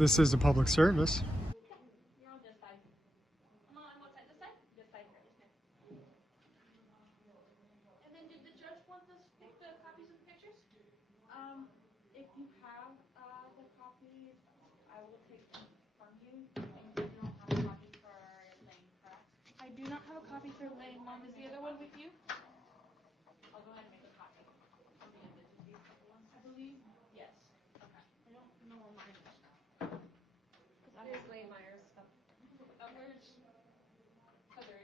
This is a public service. You're on this side. Come on, what side? This side? This side. And then did the judge want us to take the copies of the pictures? If you have the copies, I will take them from you. And you don't have a copy for Lane, correct? I do not have a copy for Lane. Mom, is the other one with you? I'll go ahead and make a copy. From the end of these couple ones. I believe, yes. Okay. I don't know where mine is. Here's Lane Myers. Where's Heather?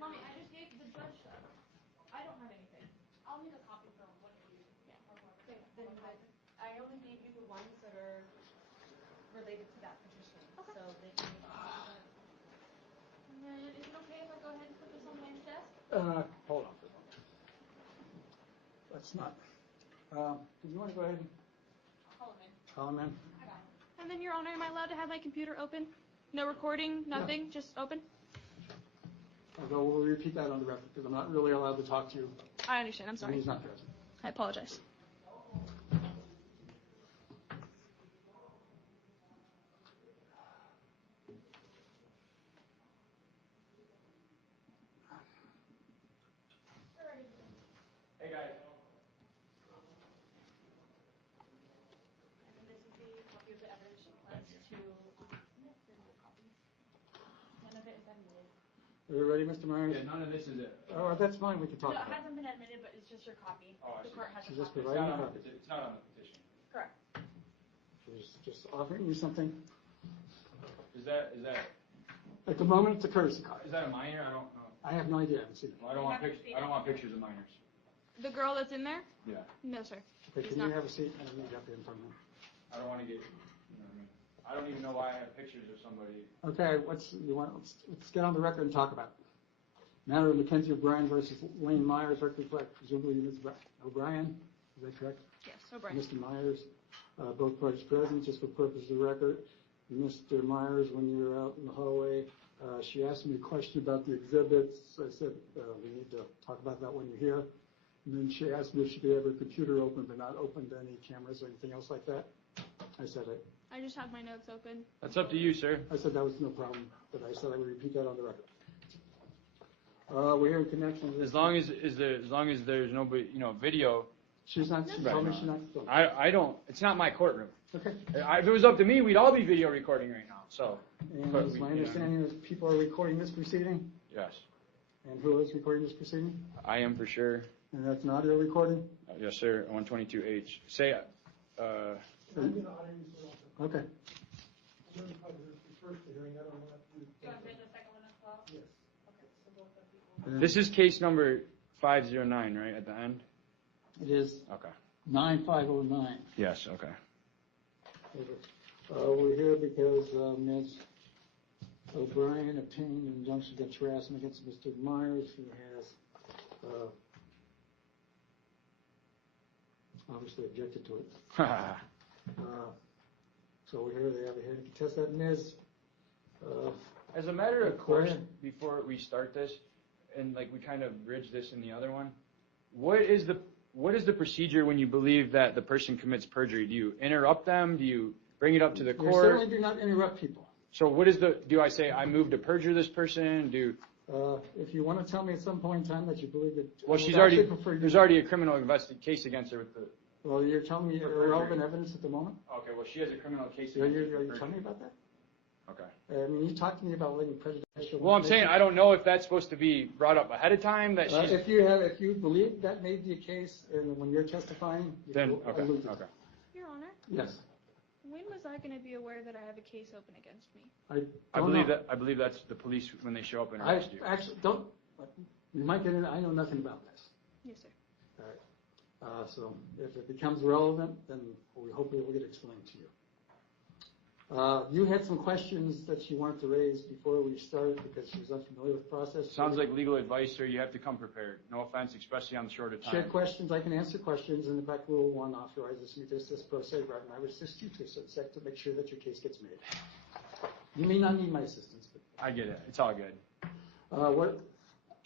Mommy, I just gave the judge stuff. I don't have anything. I'll make a copy from one of you. Yeah. Okay, then I only gave you the ones that are related to that petition. Okay. So they can. And then, is it okay if I go ahead and put this on Lane's desk? Hold on for a moment. That's not. Do you want to go ahead and Call him in. call him in? I got it. And then, Your Honor, am I allowed to have my computer open? No recording, nothing, just open? Although we'll repeat that on the record because I'm not really allowed to talk to you I understand, I'm when sorry. he's not present. I apologize. Hey guys. And this is the copy of the evidence request to, none of it is admitted. Are you ready, Mr. Myers? Yeah, none of this is it. Oh, that's fine. We can talk No, it about it. hasn't been admitted, but it's just your copy. Oh, I The see. court has She's a just copy. providing a It's copy. it's not on the petition. Correct. She's just offering you something. Is that At the moment, it's a courtesy card. a minor? I don't know. I have no idea. I haven't seen it. Well, I don't want pictures of minors. The girl that's in there? Yeah. No, sir. Okay, He's can you not. have a seat? I don't need you up here in front of me. I don't want to get. You know what I mean? I don't even know why I have pictures of somebody. Okay, let's get on the record and talk about it. Matter of Makenzie O'Brien versus Lane Myers, record reflect presumably Ms. O'Brien. Is that correct? Yes, O'Brien. Mr. Myers, both parties present, just for purpose of the record. Mr. Myers, when you were out in the hallway, she asked me a question about the exhibits. I said, we need to talk about that when you're here. And then she asked me if she could have her computer open, but not open to any cameras or anything else like that. I said, I just have my notes open. That's up to you, sir. I said that was no problem, but I said I would repeat that on the record. We're here in connection with. As long as there's no video. She's not. She told me she's not. I don't. It's not my courtroom. Okay. If it was up to me, we'd all be video recording right now. So. And it's my understanding that people are recording this proceeding. Yes. And who is recording this proceeding? I am for sure. And that's an audio recording. Yes, sir. 122H. Say. Okay. Do you want to read the second one as well? Yes. Okay, so both of you. This is case number 509, right at the end. It is Okay. 9509. Yes. Okay. We're here because Ms. O'Brien obtained an injunction against harassment against Mr. Myers, who has obviously objected to it. So we're here. They have a hearing to test that. Ms. As a matter of course, O'Brien. before we start this, and like we kind of bridge this in the other one, what is the procedure when you believe that the person commits perjury? Do you interrupt them? Do you bring it up to the We court? certainly do not interrupt people. So do I say I move to perjure this person? If you want to tell me at some point in time that you believe that. Well, there's already a criminal case against her with the. Well, you're telling me irrelevant evidence at the moment? Okay, well, she has a criminal case Are against her. you for telling me perjury. about that? Okay. I mean, you talked to me about letting prejudicial. Well, I'm saying I don't know if that's supposed to be brought up ahead of time. That she's. If you believe that may be a case, and when you're testifying, Then will okay. allude to Okay. that. Your Honor, Yes. when was I going to be aware that I have a case open against me? I believe that's the police when they show up and arrest you. Actually don't. You might get in. I know nothing about this. Yes, sir. All right. So if it becomes relevant, then we hopefully will get explained to you. You had some questions that you wanted to raise before we started because she was unfamiliar with the process. Sounds like legal advice, sir. You have to come prepared. No offense, especially on the shorter She had time. questions. I can answer questions. And in fact, Rule 1 authorizes me to assist pro se, and I would assist you to assist to make sure that your case gets made. You may not need my assistance, but I get it. It's all good. what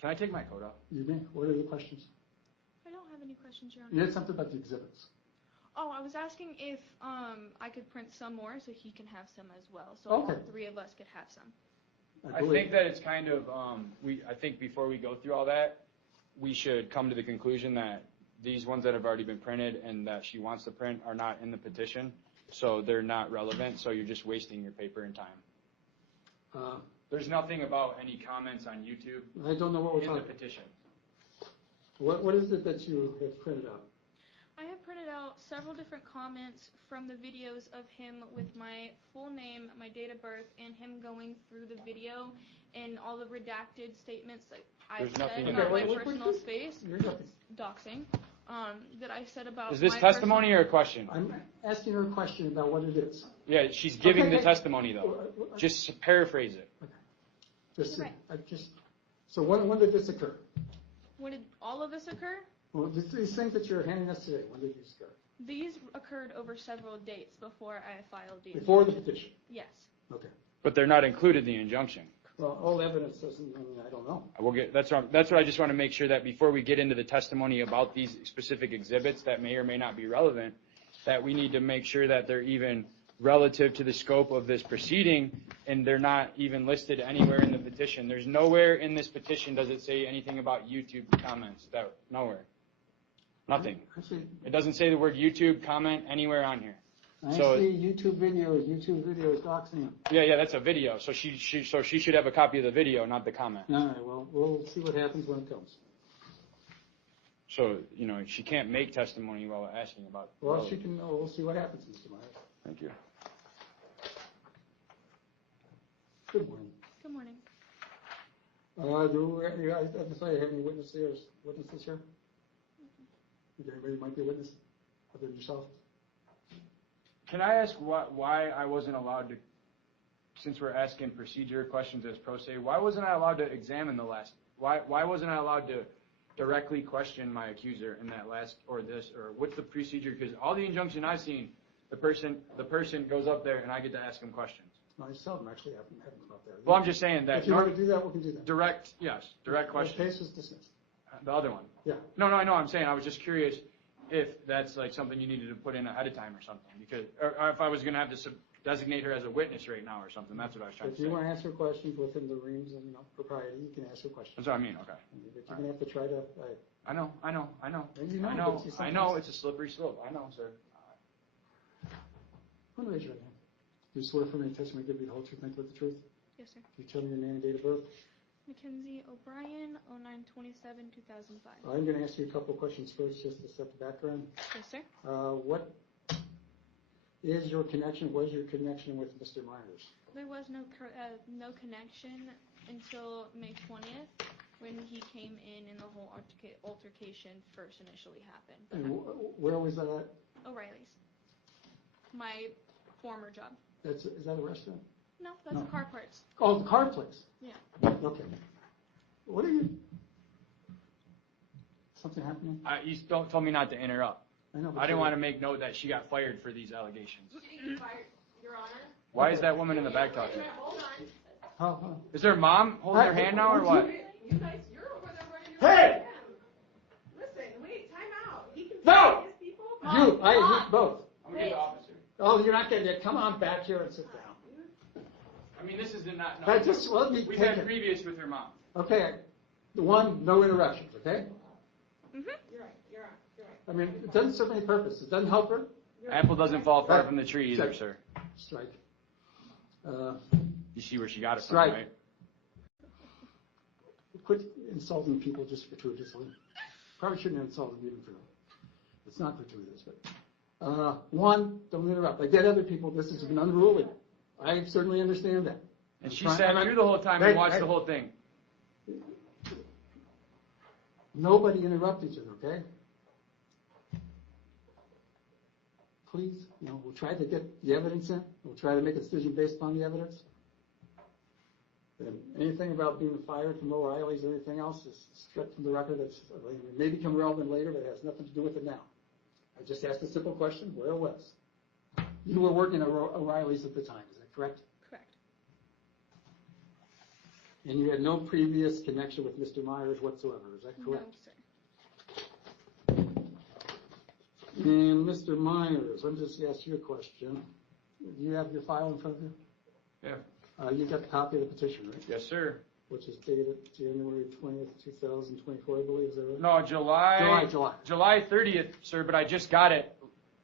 Can I take my coat off? you may? What are the questions? I don't have any questions, Your Honor. You had something about the exhibits. Oh, I was asking if I could print some more so he can have some as well. So Okay. all three of us could have some. I think that it's kind of, I think before we go through all that, we should come to the conclusion that these ones that have already been printed and that she wants to print are not in the petition, so they're not relevant, so you're just wasting your paper and time. There's nothing about any comments on YouTube I don't know what we're in the talking. petition. What is it that you have printed out? I have printed out several different comments from the videos of him with my full name, my date of birth, and him going through the video and all the redacted statements that I There's nothing said in about there. my personal space, You're nothing. doxing, that I said about Is this my testimony personal- or a question? I'm asking her a question about what it is. Yeah, she's giving Okay, the testimony though. Just paraphrase it. So when did this occur? When did all of this occur? Well, these things that you're handing us today, when did these occur? These occurred over several dates before I filed the Before the petition? Yes. Okay. But they're not included in the injunction. Well, all evidence doesn't, I don't know. We'll get, that's what I just want to make sure that before we get into the testimony about these specific exhibits that may or may not be relevant, that we need to make sure that they're even relative to the scope of this proceeding, and they're not even listed anywhere in the petition. There's nowhere in this petition does it say anything about YouTube comments. Nowhere. Nothing. Actually, It doesn't say the word YouTube comment anywhere on here. I So- see YouTube videos doxing him. Yeah, that's a video. So she should have a copy of the video, not the comment. All right, well, we'll see what happens when it comes. So, she can't make testimony while asking about. Well, we'll see what happens, Mr. Myers. Thank you. Good morning. Good morning. Do you guys have any witnesses here? Anybody might be a witness other than yourself? Can I ask why I wasn't allowed to, since we're asking procedure questions as pro se, why wasn't I allowed to examine why wasn't I allowed to directly question my accuser in that last, or what's the procedure? Because all the injunction I've seen, the person goes up there and I get to ask him questions. No, I seldom actually have them up there. Well, I'm just saying that. If you want to do that, we can do that. Direct The question. case was dismissed. The other one. Yeah. No, I know. I'm saying I was just curious if that's like something you needed to put in ahead of time or something, because, or if I was going to have to designate her as a witness right now or something. That's what I was trying If to you say. want to answer questions within the reams and propriety, you can ask your questions. That's what I mean. Okay. But you're going to have to try to. I know. And you know, I know. but you I sometimes- know. It's a slippery slope. I know, sir. I'm going to raise your hand. Do you swear for me testimony to give you the whole truth, nothing but the truth? Yes, sir. Can you tell me your name and date of birth? Makenzie O'Brien, 09/27/2005. I'm going to ask you a couple of questions first, just to set the background. Yes, sir. What is your connection? Was your connection with Mr. Myers? There was no connection until May 20th when he came in and the whole altercation first initially happened. But And where was that at? O'Reilly's, my former job. Is that a restaurant? No, that's No. car parts. Oh, the car place. Yeah. Okay. What are you? Something happening? You told me not to interrupt. I know. I didn't want to make note that she got fired for these allegations. Your Honor. Why is that woman in the back talking? Hold on. How? Is her mom holding her hand now or what? You guys, you're over there running your Hey! mouth. Listen, wait, time out. He can No! his people. You, both. I'm gonna get the officer. Oh, you're not getting it. Come on back here and sit down. I mean, this is not. I just let me We've take had it. previous with her mom. Okay. The one, no interruptions, okay? Mhm. You're right. I mean, it doesn't serve any purpose. It doesn't help her. Apple doesn't fall far Right. from the tree either, sir. Strike. You see where she got it from, Strike. right? Quit insulting people just gratuitously. Probably shouldn't have insulted them even for that. It's not gratuitous, but one, don't interrupt. I get other people. This has been unruly. I certainly understand that. And she I'm sat trying- through the whole time and watched the whole thing. Nobody interrupt each other, okay? Please, we'll try to get the evidence in. We'll try to make a decision based upon the evidence. And anything about being fired from O'Reilly's or anything else is stripped from the record. It may become relevant later, but it has nothing to do with it now. I just asked a simple question, where it was. You were working at O'Reilly's at the time, is that correct? Correct. And you had no previous connection with Mr. Myers whatsoever, is that correct? No, sir. And Mr. Myers, let me just ask you a question. Do you have your file in front of you? Yeah. You got a copy of the petition, right? Yes, sir. Which is dated January 20th, 2024, I believe, is that right? No, July 30th, sir, but I just got it.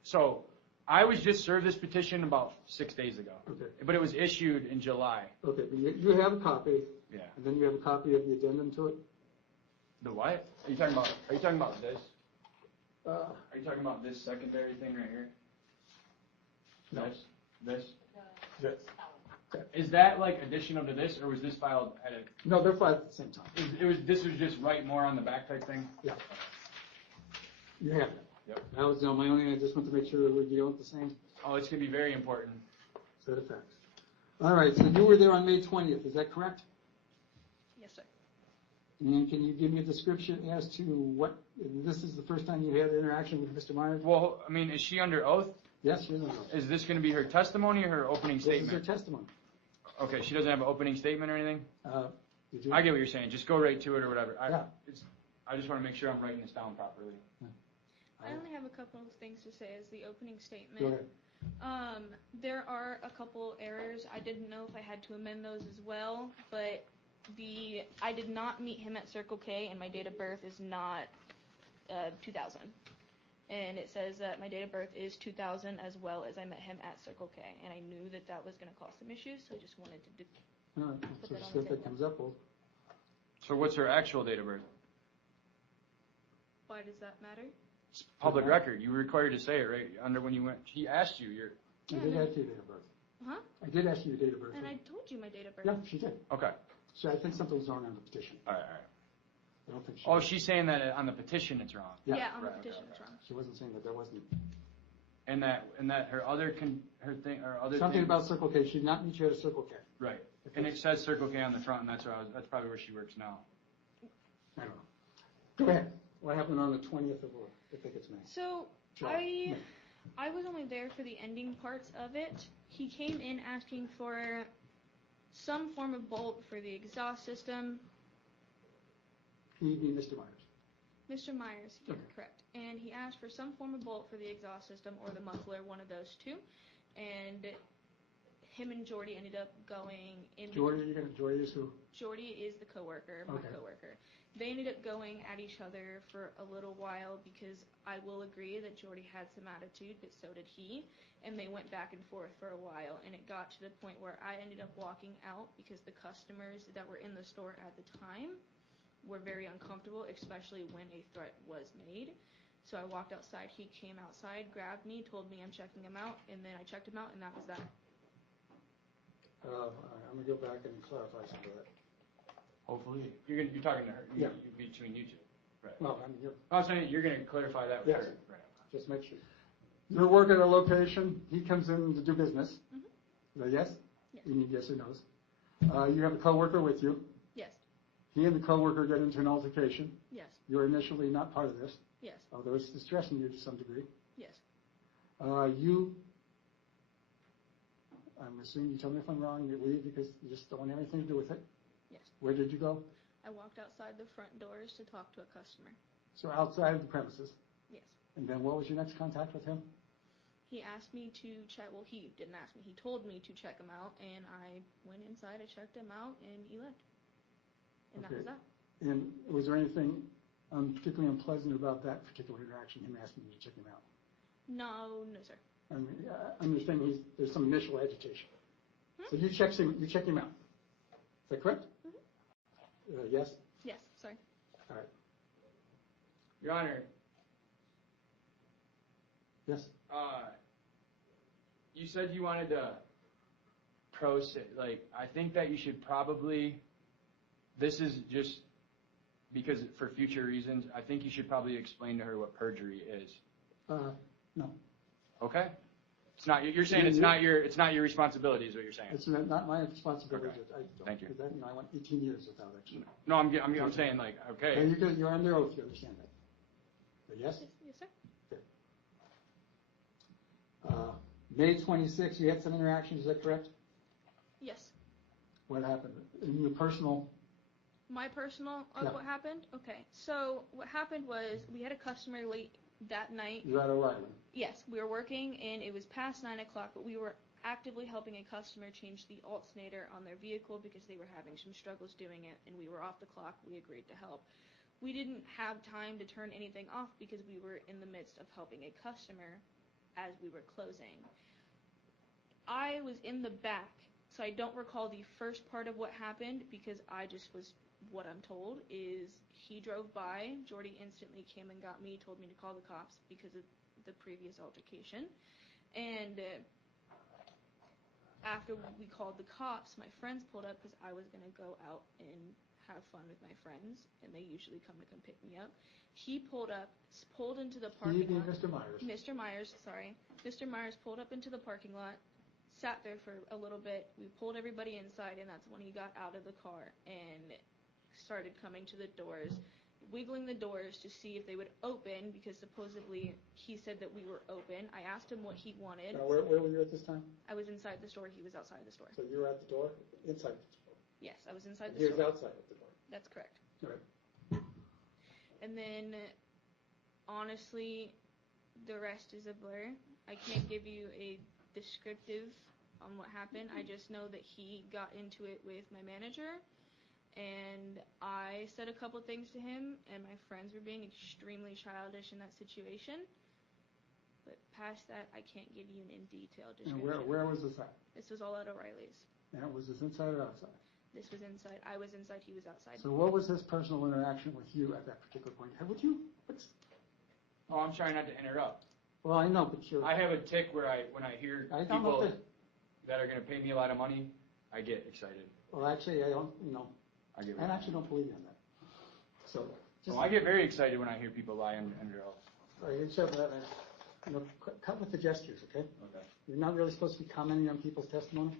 So I was just served this petition about 6 days ago. Okay. But it was issued in July. Okay, but you have a copy. Yeah. And then you have a copy of the addendum to it? The what? Are you talking about this? Uh, Are you talking about this secondary thing right here? No. This? Yes. Is that like additional to this, or was this filed at a? No, they're filed at the same time. This was just write more on the back type thing? Yeah. You have it. Yep. That was my only, I just want to make sure that we're dealing with the same Oh, it's gonna be very important. set of facts. All right, so you were there on May 20th, is that correct? Yes, sir. And can you give me a description as to what, this is the first time you had an interaction with Mr. Myers? Well, I mean, is she under oath? Yes, she is. Is this gonna be her testimony or her opening This is her statement? testimony. Okay, she doesn't have an opening statement or anything? Did you? I get what you're saying. Just go right to it or whatever. Yeah. I just want to make sure I'm writing this down properly. I only have a couple of things to say as the opening statement. Go ahead. There are a couple errors. I didn't know if I had to amend those as well, but I did not meet him at Circle K, and my date of birth is not 2000. And it says that my date of birth is 2000 as well as I met him at Circle K, and I knew that that was going to cause some issues, so I just wanted to All right, Put so that on see the if that table. comes up. Well, So what's her actual date of birth? Why does that matter? It's public record. You were required to say it right under when you went. He asked you. I did ask you your date of birth. Huh? I did ask you your date of birth. And I told you my date of birth. Yeah, she did. Okay. So I think something was wrong on the petition. All right. I don't think she. Oh, she's saying that on the petition it's wrong. Yeah, on the Right, petition okay, it's wrong. She wasn't saying that there wasn't. And that her other Something thing, about Circle K, she did not meet you at a Circle K. right. And it says Circle K on the front, and that's probably where she works now. I don't know. Go ahead. What happened on the 20th of, I think it's May. So July. I was only there for the ending parts of it. He came in asking for some form of bolt for the exhaust system. He'd be Mr. Myers. Mr. Myers, yeah, Okay. correct. And he asked for some form of bolt for the exhaust system or the muffler, one of those two. And him and Jordy ended up going in. Jordy is who? Jordy is the coworker, my Okay. coworker. They ended up going at each other for a little while because I will agree that Jordy had some attitude, but so did he. And they went back and forth for a while, and it got to the point where I ended up walking out because the customers that were in the store at the time were very uncomfortable, especially when a threat was made. So I walked outside, he came outside, grabbed me, told me I'm checking him out, and then I checked him out, and that was that. All right, I'm gonna go back and clarify some of that. Hopefully, you're talking to her. Yeah. Between you two. Right. Well, I mean, I'm saying you're going to clarify that with Yes. her. Right. just make sure. You're working at a location, he comes in to do business. Mhm. Is that yes? Yes. You need yes or no's. You have a coworker with you. Yes, He and the coworker get into an altercation. yes, You're initially not part of this, yes, although it's distressing you to some degree. yes. I'm assuming, you tell me if I'm wrong, you leave because you just don't want anything to do with it. Yes. Where did you go? I walked outside the front doors to talk to a customer. So outside of the premises. Yes. And then what was your next contact with him? He asked me to check, well, he didn't ask me, he told me to check him out, and I went inside, I checked him out, and he left. And that Okay. was that. And was there anything particularly unpleasant about that particular interaction, him asking you to check him out? No, sir. I mean, I understand there's some initial agitation. So you check him out. Is that correct? Yes? Yes, sorry. All right. Your Honor, Yes? you said you wanted to I think that you should probably, this is just because for future reasons, I think you should probably explain to her what perjury is. No. Okay? It's not, you're saying it's not your responsibility is what you're saying. It's not my responsibility. Okay. Thank you. Because I went 18 years without actually. No, I'm saying like, okay. And you're under oath, you understand that? Yes? Yes, sir. May 26th, you had some interactions, is that correct? Yes. What happened? In your personal, My personal, Yeah. what happened? Okay, so what happened was we had a customer late that night. You're at O'Reilly. Yes, we were working, and it was past 9 o'clock, but we were actively helping a customer change the alternator on their vehicle because they were having some struggles doing it, and we were off the clock. We agreed to help. We didn't have time to turn anything off because we were in the midst of helping a customer as we were closing. I was in the back, so I don't recall the first part of what happened because I just was, what I'm told is he drove by, Jordy instantly came and got me, told me to call the cops because of the previous altercation, and after we called the cops, my friends pulled up because I was going to go out and have fun with my friends, and they usually come pick me up. He pulled into the parking lot. Mr. Myers. Mr. Myers, sorry. Mr. Myers pulled up into the parking lot, sat there for a little bit. We pulled everybody inside, and that's when he got out of the car and started coming to the doors, wiggling the doors to see if they would open because supposedly he said that we were open. I asked him what he wanted. Where were you at this time? I was inside the store. He was outside the store. So you were at the door? Inside the store? Yes, I was inside the He was store. outside of the door. That's correct. All right. And then, honestly, the rest is a blur. I can't give you a descriptive on what happened. I just know that he got into it with my manager, and I said a couple things to him, and my friends were being extremely childish in that situation. But past that, I can't give you an in detail description. And where was this at? This was all at O'Reilly's. And was this inside or outside? This was inside. I was inside. He was outside. So what was his personal interaction with you at that particular point? Oh, I'm trying not to interrupt. Well, I know, but I have a tick where when I hear people that are going to pay me a lot of money, I get excited. Well, actually, I don't, I actually don't believe in that. So, I get very excited when I hear people lie under oath. You said that, cut with the gestures, okay? Okay. You're not really supposed to be commenting on people's testimony.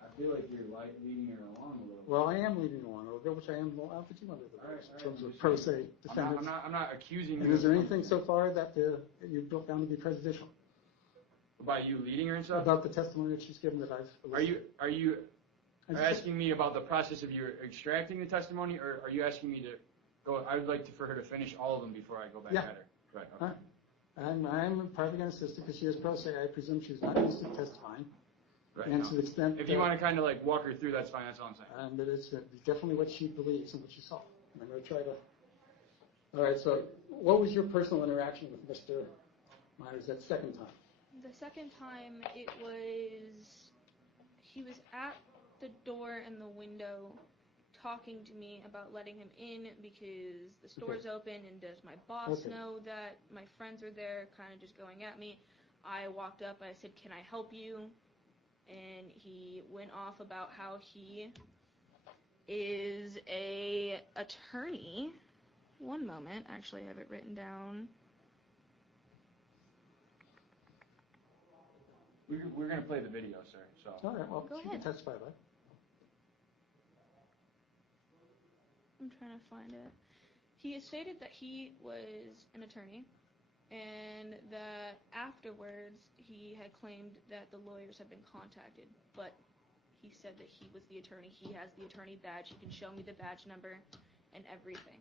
I feel like you're leading her along a little bit. Well, I am leading along a little bit, which I am well out to you under the rules in terms of pro se defendants. I'm not accusing you. And is there anything so far that you built down to be prejudicial? About you leading her and stuff? About the testimony that she's given that I've elicited. Are you asking me about the process of you extracting the testimony, or are you asking me to go? I would like for her to finish all of them before I go back at her. Right. Okay. All right. And I'm probably going to insist because she is pro se. I presume she's not used to testifying. Right. And to the extent if you want to kind of like walk her through, that's fine. That's all I'm saying. But it's definitely what she believes and what she saw. I'm going to try to. All right. So, what was your personal interaction with Mr. Myers that second time? The second time, he was at the door and the window talking to me about letting him in because the store's open, and does my boss know that my friends are there, kind of just going at me. I walked up, I said, "Can I help you?" And he went off about how he is a attorney. One moment, actually I have it written down. We're going to play the video, sir. So. All right, well, Go she ahead. can testify about it. I'm trying to find it. He stated that he was an attorney, and that afterwards he had claimed that the lawyers had been contacted, but he said that he was the attorney. He has the attorney badge. He can show me the badge number and everything.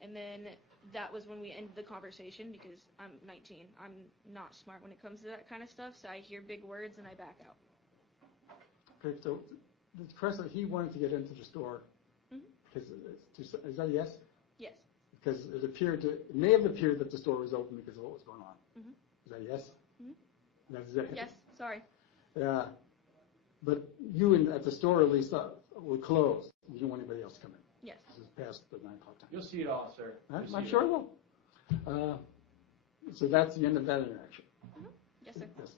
And then that was when we ended the conversation because I'm 19. I'm not smart when it comes to that kind of stuff, so I hear big words and I back out. Okay, so the person, he wanted to get into the store. Mm-hmm. Is that a yes? Yes. Because it may have appeared that the store was open because of what was going on. Mm-hmm. Is that a yes? Mm-hmm. Yes, sorry. Yeah. But you at the store at least were closed. You didn't want anybody else to come in. Yes. This is past the 9 o'clock time. You'll see it all, sir. I'm sure I will. So that's the end of that interaction. Mm-hmm. Yes, sir. Yes.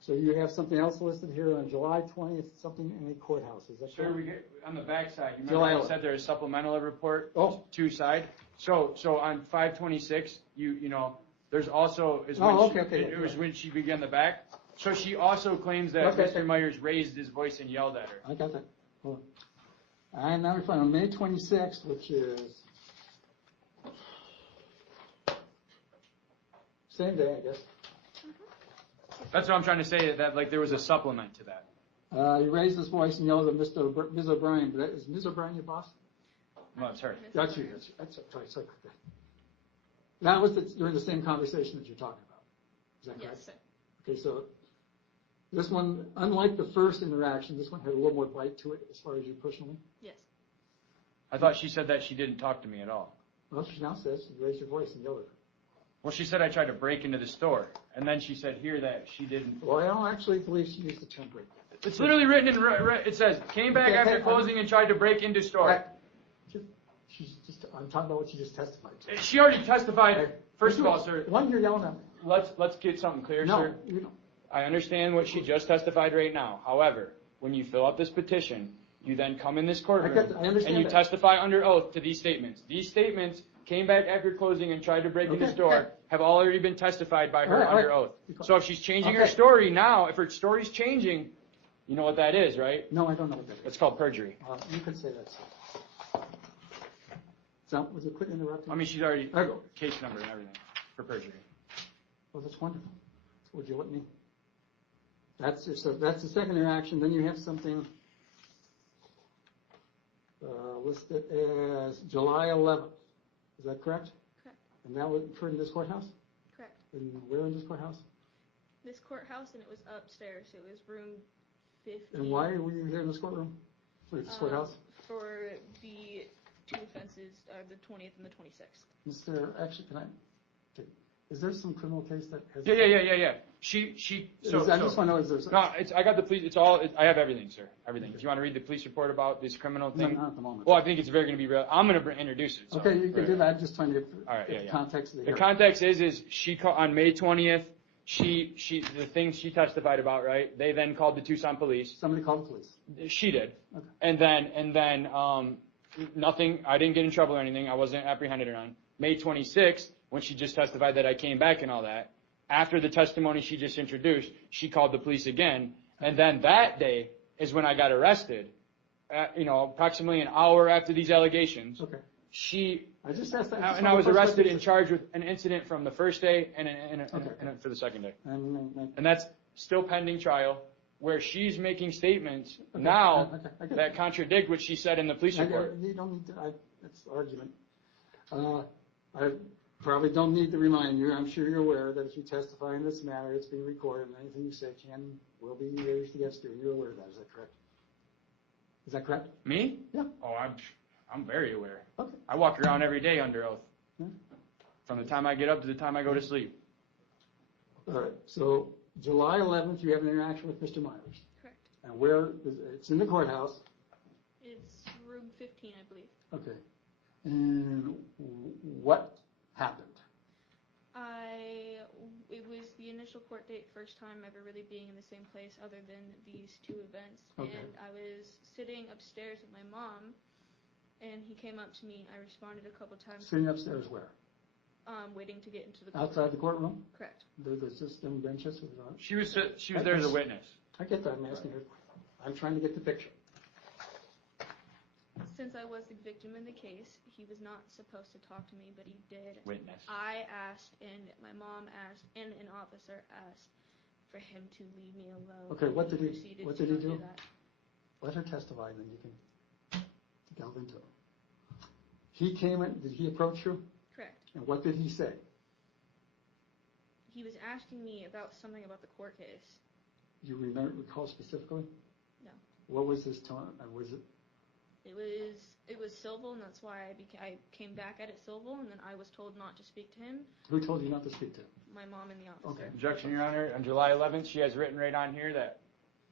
So you have something else listed here on July 20th, something in a courthouse. Is that Sure, correct? we get on the back side. You July remember I said there's a supplemental report, two side. So on 526, you know, there's also is when she began the back. So she also claims that Mr. Myers raised his voice and yelled at her. I got that. Hold on. And now we find on May 26th, which is same day, I guess. That's what I'm trying to say. That like there was a supplement to that. He raised his voice and yelled at Ms. O'Brien. Is Ms. O'Brien your boss? No, it's her. That's you. That's sorry about that. That was during the same conversation that you're talking about. Is that correct? Yes, sir. Okay, so this one, unlike the first interaction, this one had a little more bite to it as far as you personally. Yes. I thought she said that she didn't talk to me at all. Well, she now says, raise your voice and yell at her. Well, she said I tried to break into the store, and then she said here that she didn't. Well, I don't actually believe she used the term break. It's literally written in. It says came back after closing and tried to break into store. I'm talking about what she just testified to. She already testified. First of all, sir. One, you're yelling at me. Let's get something clear, sir. No, you don't. I understand what she just testified right now. However, when you fill out this petition, you then come in this courtroom I understand and you that. testify under oath to these statements. These statements came back after closing and tried to break into the store have already been testified by her under oath. So if she's changing her story now, if her story's changing, you know what that is, right? No, I don't know what that is. It's called perjury. You could say that. So, was it quit interrupting? I mean, she's already case number and everything for perjury. Well, that's wonderful. Would you let me? That's the second interaction. Then you have something listed as July 11th. Is that correct? Correct. And that was occurred in this courthouse? Correct. And where in this courthouse? This courthouse, and it was upstairs. It was room 50. And why were you here in this courtroom? For this courthouse? For the two offenses, the 20th and the 26th. Actually, can I? Okay. Is there some criminal case that has? Yeah. I just want to know, is there? No, I got the police. I have everything, sir. Everything. Do you want to read the police report about this criminal thing? No, not at the moment. Well, I think it's very going to be real. I'm going to introduce it. So, okay, you can do that. I'm just trying to get the context of the hearing. context is she called on May 20th. The things she testified about, right? They then called the Tucson police. Somebody called the police. She did. Okay. And then nothing. I didn't get in trouble or anything. I wasn't apprehended or none. May 26th, when she just testified that I came back and all that. After the testimony she just introduced, she called the police again. And then that day is when I got arrested. Approximately an hour after these allegations. Okay. I just asked that. And I was arrested and charged with an incident from the first day and for the second day. And that's still pending trial, where she's making statements now that contradict what she said in the police report. You don't need to. That's argument. I probably don't need to remind you. I'm sure you're aware that if you testify in this matter, it's being recorded, and anything you say will be raised against you. You're aware of that. Is that correct? Is that correct? Me? Yeah. Oh, I'm very aware. Okay. I walk around every day under oath. Yeah. From the time I get up to the time I go to sleep. All right. So July 11th, you have an interaction with Mr. Myers. Correct. And it's in the courthouse. It's room 15, I believe. Okay. And what happened? It was the initial court date, first time ever really being in the same place other than these two events. Okay. And I was sitting upstairs with my mom, and he came up to me. I responded a couple times. Sitting upstairs where? Waiting to get into the courtroom. Outside the courtroom? Correct. There's just them benches. She was there as a witness. I get that. I'm asking her. I'm trying to get the picture. Since I was the victim in the case, he was not supposed to talk to me, but he did. Witness. I asked, and my mom asked, and an officer asked for him to leave me alone. Okay, what did he do? That. Let her testify, and then you can delve into it. He came in. Did he approach you? Correct. And what did he say? He was asking me about something about the court case. Do you recall specifically? No. What was his tone? Was it? It was civil, and that's why I came back at it civil, and then I was told not to speak to him. Who told you not to speak to him? My mom and the officer. Okay. Objection, Your Honor. On July 11th, she has written right on here that,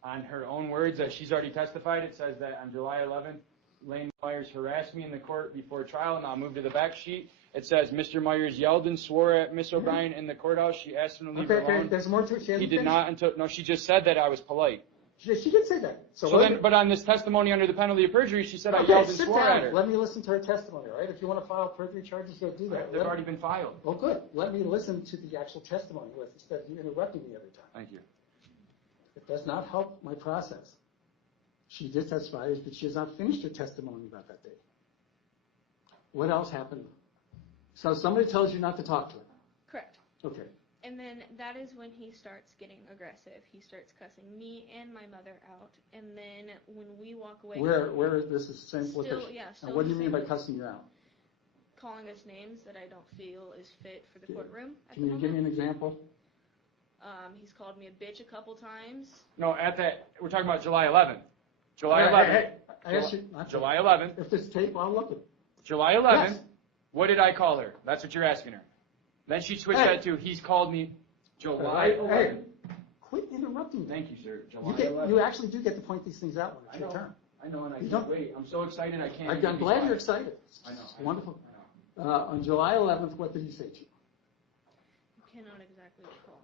on her own words, that she's already testified. It says that on July 11th, Lane Myers harassed me in the court before trial, and I'll move to the back sheet. It says Mr. Myers yelled and swore at Miss O'Brien in the courthouse. She asked him to leave her alone. Okay, there's more to it. He did not she just said that I was polite. She did say that. But on this testimony under the penalty of perjury, she said I yelled and swore at her. Let me listen to her testimony, all right? If you want to file perjury charges, go do that. They've already been filed. Oh, good. Let me listen to the actual testimony instead of you interrupting me every time. Thank you. It does not help my process. She did testify, but she has not finished her testimony about that day. What else happened? So somebody tells you not to talk to her. Correct. Okay. And then that is when he starts getting aggressive. He starts cussing me and my mother out. And then when we walk away... Where is this the same location? Yeah, still and what do you the mean by same cussing you out? calling us names that I don't feel is fit for the Yeah. courtroom at Can the you give me moment. an example? He's called me a bitch a couple times. No, we're talking about July 11th. July Hey, 11th. hey, I asked you, July 11th. if this tape, I'll look at it. July 11th. Yes. What did I call her? That's what you're asking her. Then she switched Hey. that to, he's called me July Hey, 11th. quit interrupting me. Thank you, sir. July You 11th. you actually do get to point these things out when it's I your know. turn. I know, and I You can't don't- wait. I'm so excited I can't. I'm even be glad you're quiet. excited. I know. It's wonderful. I know. On July 11th, what did he say to you? I cannot exactly recall.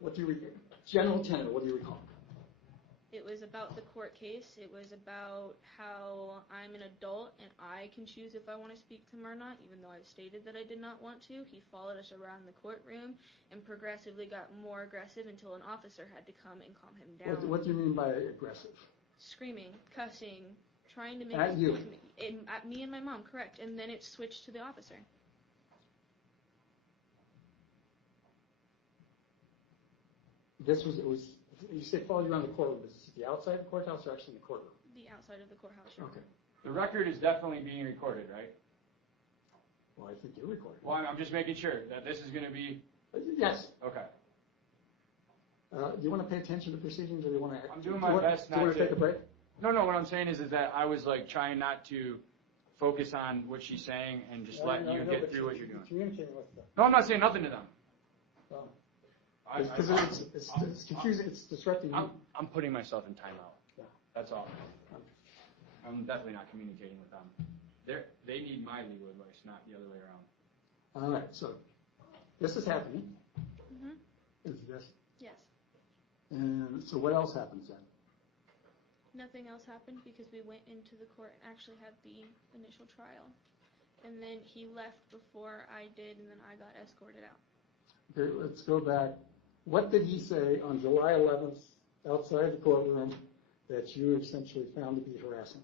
What do you recall? General tenor, what do you recall? It was about the court case. It was about how I'm an adult and I can choose if I want to speak to him or not, even though I've stated that I did not want to. He followed us around the courtroom and progressively got more aggressive until an officer had to come and calm him down. What do you mean by aggressive? Screaming, cussing, trying to make At you? at me and my mom, correct. And then it switched to the officer. You say follow you around the courtroom. Is this the outside of the courthouse or actually in the courtroom? The outside of the courthouse room. Okay. The record is definitely being recorded, right? Well, I think you're recording. Well, I'm just making sure that this is going to be, Yes. okay. Do you want to pay attention to proceedings or do you want to? I'm doing my best Do you not want to to. take a break? No, what I'm saying is that I was like trying not to focus on what she's saying and just let you get through what you're doing. Communicating with them. No, I'm not saying nothing to them. Because it's confusing. It's disrupting you. I'm putting myself in timeout. Yeah. That's all. I'm definitely not communicating with them. They need my legal advice, not the other way around. All right. So this is happening. Mhm. Is this? Yes. And so what else happens then? Nothing else happened because we went into the court and actually had the initial trial. And then he left before I did, and then I got escorted out. Okay, let's go back. What did he say on July 11th outside the courtroom that you essentially found to be harassing?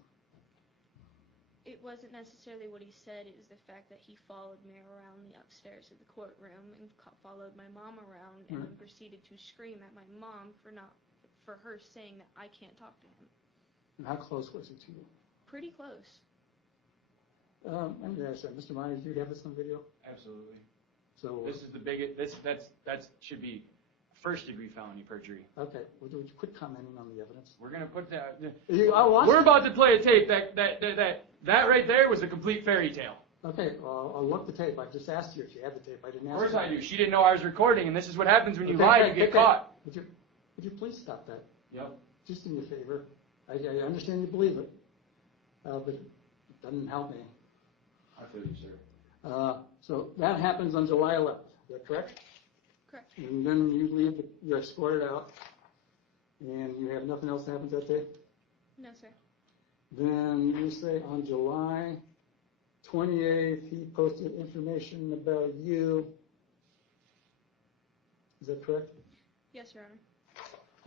It wasn't necessarily what he said. It was the fact that he followed me around the upstairs of the courtroom and followed my mom around and then proceeded to scream at my mom for her saying that I can't talk to him. And how close was he to you? Pretty close. I'm going to ask that. Mr. Myers, do you have this on video? Absolutely. So This is the biggest. That should be first-degree felony perjury. okay. Would you quit commenting on the evidence? We're gonna put that. I'll watch We're it. about to play a tape that right there was a complete fairy tale. Okay, well, I'll look the tape. I just asked you if you had the tape. I didn't Of ask course you. I do. She didn't know I was recording, and this is what happens when you Okay, lie. okay, You get okay. caught. Would you please stop that? Yep. Just do me a favor. I understand you believe it, but it doesn't help me. I feel you, sir. So that happens on July 11th. Is that correct? Correct. And then you leave, you're escorted out, and you have nothing else that happens that day? No, sir. Then you say on July 28th, he posted information about you. Is that correct? Yes, Your Honor.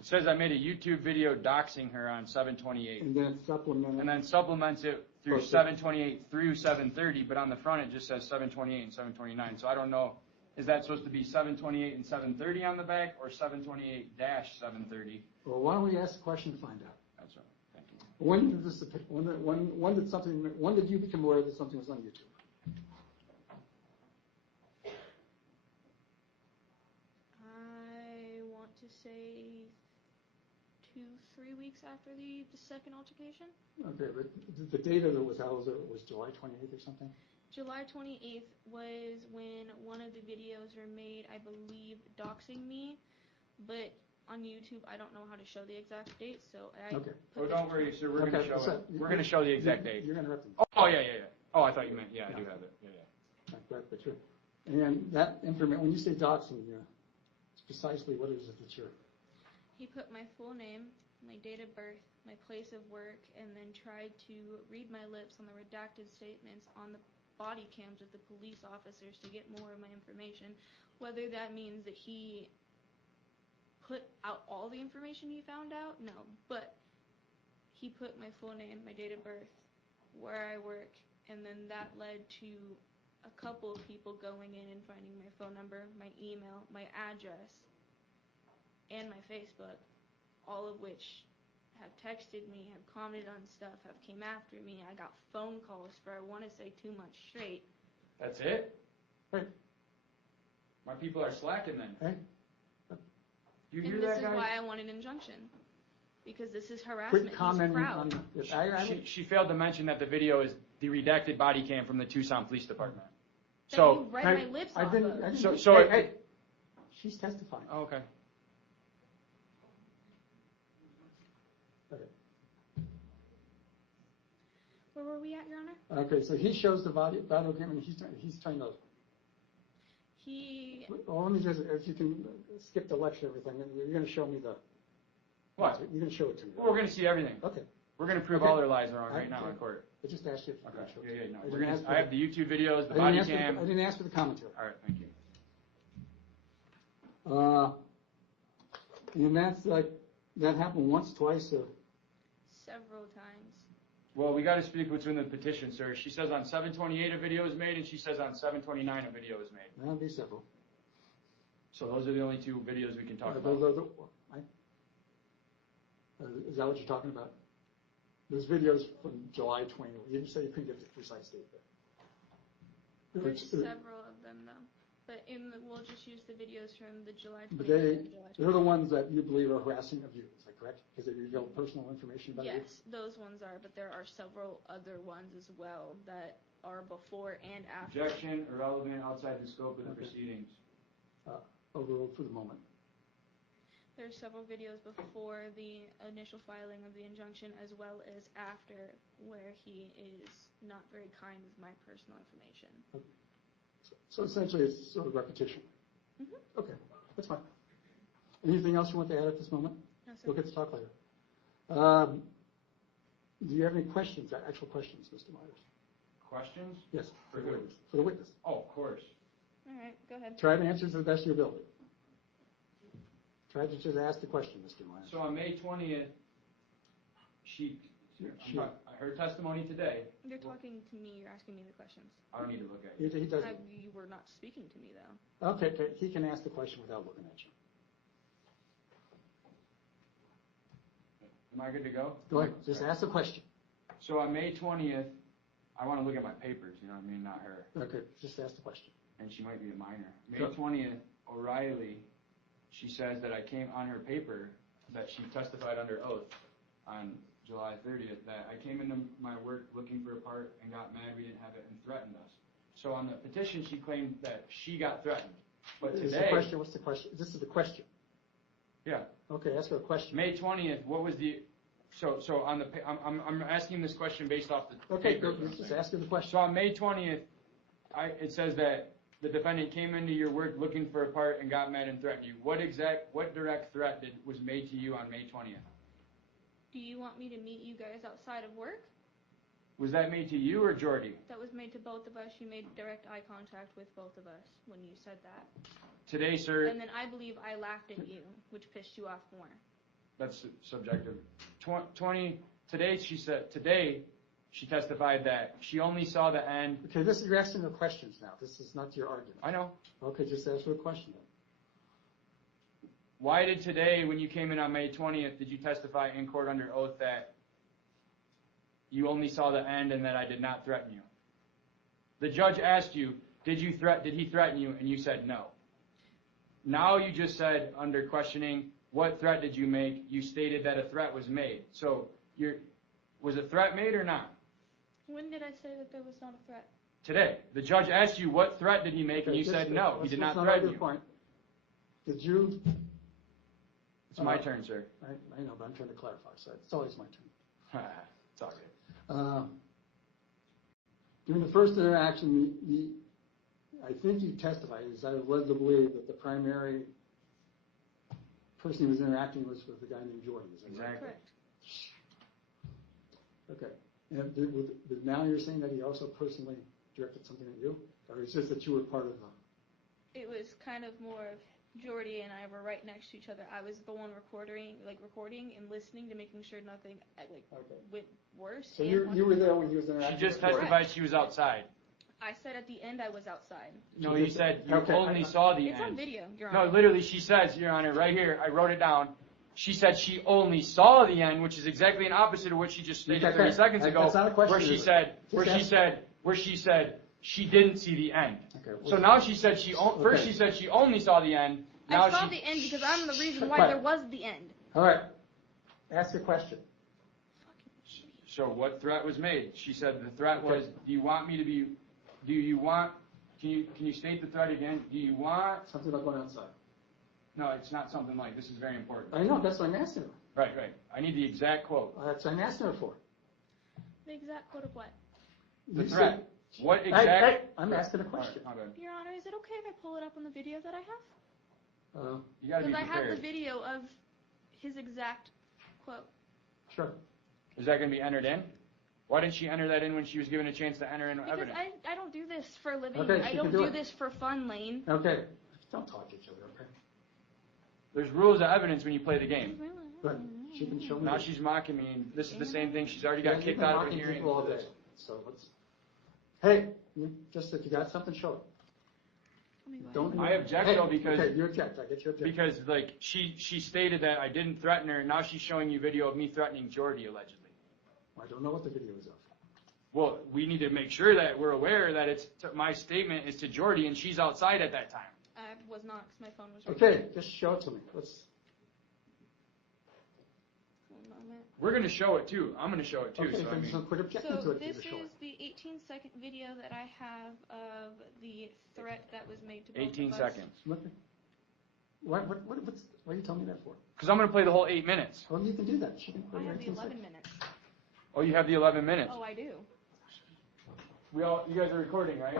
It says I made a YouTube video doxing her on 7/28, And then it's supplemented. and then supplements it through Okay. 7/28 through 7/30, but on the front it just says 7/28 and 7/29. So I don't know. Is that supposed to be 7/28 and 7/30 on the back, or 7/28-7/30? Well, why don't we ask the question to find out? That's right. Thank you. When did you become aware that something was on YouTube? I want to say 2-3 weeks after the second altercation. Okay, but the date of it was, how was it? It was July 28th or something? July 28th was when one of the videos were made, I believe, doxing me, but on YouTube, I don't know how to show the exact date, so I Okay. Oh, don't worry, sir. We're going to show so it. We're going to show the exact date. You're interrupting. Oh, yeah. Oh, I thought you meant, yeah, I do have it. Yeah. Right, but you're, and that information, when you say doxing, it's precisely what is it that you're? He put my full name, my date of birth, my place of work, and then tried to read my lips on the redacted statements on the body cams of the police officers to get more of my information. Whether that means that he put out all the information he found out, no. But he put my full name, my date of birth, where I work, and then that led to a couple of people going in and finding my phone number, my email, my address, and my Facebook, all of which have texted me, have commented on stuff, have came after me. I got phone calls for, I want to say, 2 months straight. That's it? Right. My people are slacking then. Right. You And hear this that, is guys? why I want an injunction. Because this is harassment. Quit He's commenting proud. on this. She failed to mention that the video is the redacted body cam from the Tucson Police Department. That So, you read my lips off of. Hey, she's testifying. oh, okay. Okay. Where were we at, Your Honor? Okay, so he shows the video cam and he's trying to. Well, let me just, if you can skip the lecture, everything, you're going to show me the. What? You're going to show it to me. Well, we're going to see everything. Okay. We're going to prove all their lies are wrong right now in court. I just asked you if you Okay. could show it. Yeah, no. We're gonna. I have the YouTube videos, the I body didn't ask cam. I didn't ask for the commentary. All right, thank you. And that's like, that happened once, twice, or? Several times. Well, we got to speak between the petition, sir. She says on 728 a video is made, and she says on 729 a video is made. That'll be several. So those are the only two videos we can talk about. Is that what you're talking about? There's videos from July 20. You didn't say you couldn't get the precise date there. There's several of them, though. But we'll just use the videos from the July 20th But and July 20th. they're the ones that you believe are harassing of you, is that correct? Because they reveal personal information about you? Yes, those ones are, but there are several other ones as well that are before and after. Objection, irrelevant, outside the scope of the Okay. proceedings. Overruled for the moment. There's several videos before the initial filing of the injunction as well as after where he is not very kind with my personal information. So essentially, it's sort of repetition. Mm-hmm. Okay, that's fine. Anything else you want to add at this moment? No, sir. We'll get to talk later. Do you have any questions, actual questions, Mr. Myers? Questions? Yes, For the who? witness. For the witness. Oh, of course. All right, go ahead. Try to answer to the best of your ability. Try to just ask the question, Mr. Myers. So on May 20th, her testimony today. You're talking to me, you're asking me the questions. I don't need to look at you. He doesn't. You were not speaking to me, though. Okay, he can ask the question without looking at you. Am I good to go? Go ahead, just ask the question. So on May 20th, I want to look at my papers, you know what I mean, not her. Okay, just ask the question. And she might be a minor. May Sure. 20th, O'Reilly, she says that I came on her paper that she testified under oath on July 30th, that I came into my work looking for a part and got mad we didn't have it and threatened us. So on the petition, she claimed that she got threatened. But Is today, the question, what's the question? This is the question. yeah, Okay, ask her a question. May 20th, what was the, so on the, I'm asking this question based off the Okay, paper. go, just ask her the question. So on May 20th, it says that the defendant came into your work looking for a part and got mad and threatened you. What direct threat was made to you on May 20th? Do you want me to meet you guys outside of work? Was that made to you or Jordy? That was made to both of us. You made direct eye contact with both of us when you said that. Today, sir, And then I believe I laughed at you, which pissed you off more. that's subjective. Today she testified that she only saw the end. Okay, you're asking her questions now. This is not your argument. I know. Okay, just ask her a question then. Why did today, when you came in on May 20th, did you testify in court under oath that you only saw the end and that I did not threaten you? The judge asked you, did he threaten you? And you said no. Now you just said under questioning, what threat did you make? You stated that a threat was made. So was a threat made or not? When did I say that there was not a threat? Today. The judge asked you what threat did he make, and you said no, he did not threaten you. Point. Did you? It's my turn, sir. I know, but I'm trying to clarify, so it's always my turn. It's all good. During the first interaction, I think you testified, as I was led to believe, that the primary person he was interacting with was a guy named Jordan. Is that right? Exactly. Correct. Okay. And but now you're saying that he also personally directed something at you? Or it's just that you were part of the... It was kind of more of Jordy and I were right next to each other. I was the one recording and listening to making sure nothing went worse. So you were there when he was She interacting just with testified she was outside. I said at the end I was outside. No, you said you Okay. only saw the It's end. on video, Your No, Honor. literally, she says, Your Honor, right here, I wrote it down. She said she only saw the end, which is exactly an opposite of what she just stated 30 seconds ago. That's not a question, Where she is it? said, Just ask- where she said, she didn't see the end. Okay, So now she said first she said she only saw the end. Now I saw the end because I'm the reason why there was the end. All right. Ask your question. So what threat was made? She said the threat was, do you want, can you state the threat again? Do you want? Something about going outside. No, it's not something like, this is very important. I know, that's what I'm asking her. Right. I need the exact quote. That's what I'm asking her for. The exact quote of what? The threat. What exact? I'm asking a question. Right, Your Honor, is it okay if I pull it up on the video that I have? You gotta be Because I have prepared. the video of his exact quote. Sure. Is that going to be entered in? Why didn't she enter that in when she was given a chance to enter in Because evidence? I don't do this for a living. Okay, I she don't can do do it. this for fun, Lane. Okay. Don't talk to each other, okay? There's rules of evidence when you play the game. Good. She can show me. Now she's mocking me, and this is the same thing. She's already got You've kicked been out of a mocking hearing. people all day. So let's. Hey, just if you got something, show it. Don't. I object though because Okay, you object. I get your objection. because like she stated that I didn't threaten her, and now she's showing you video of me threatening Jordy allegedly. I don't know what the video is of. Well, we need to make sure that we're aware that my statement is to Jordy, and she's outside at that time. I was not, because my phone was right Okay, just show it to me. Let's. One moment. We're going to show it too. I'm going to show it too. Okay, So I then mean, so quit objecting to So it. this Just show is it. the 18-second video that I have of the threat that was made to both 18 of us. seconds. What are you telling me that for? Because I'm going to play the whole 8 minutes. Well, you can do that. She can play I have the 19 11 seconds. minutes. Oh, you have the 11 minutes. Oh, I do. You guys are recording, right?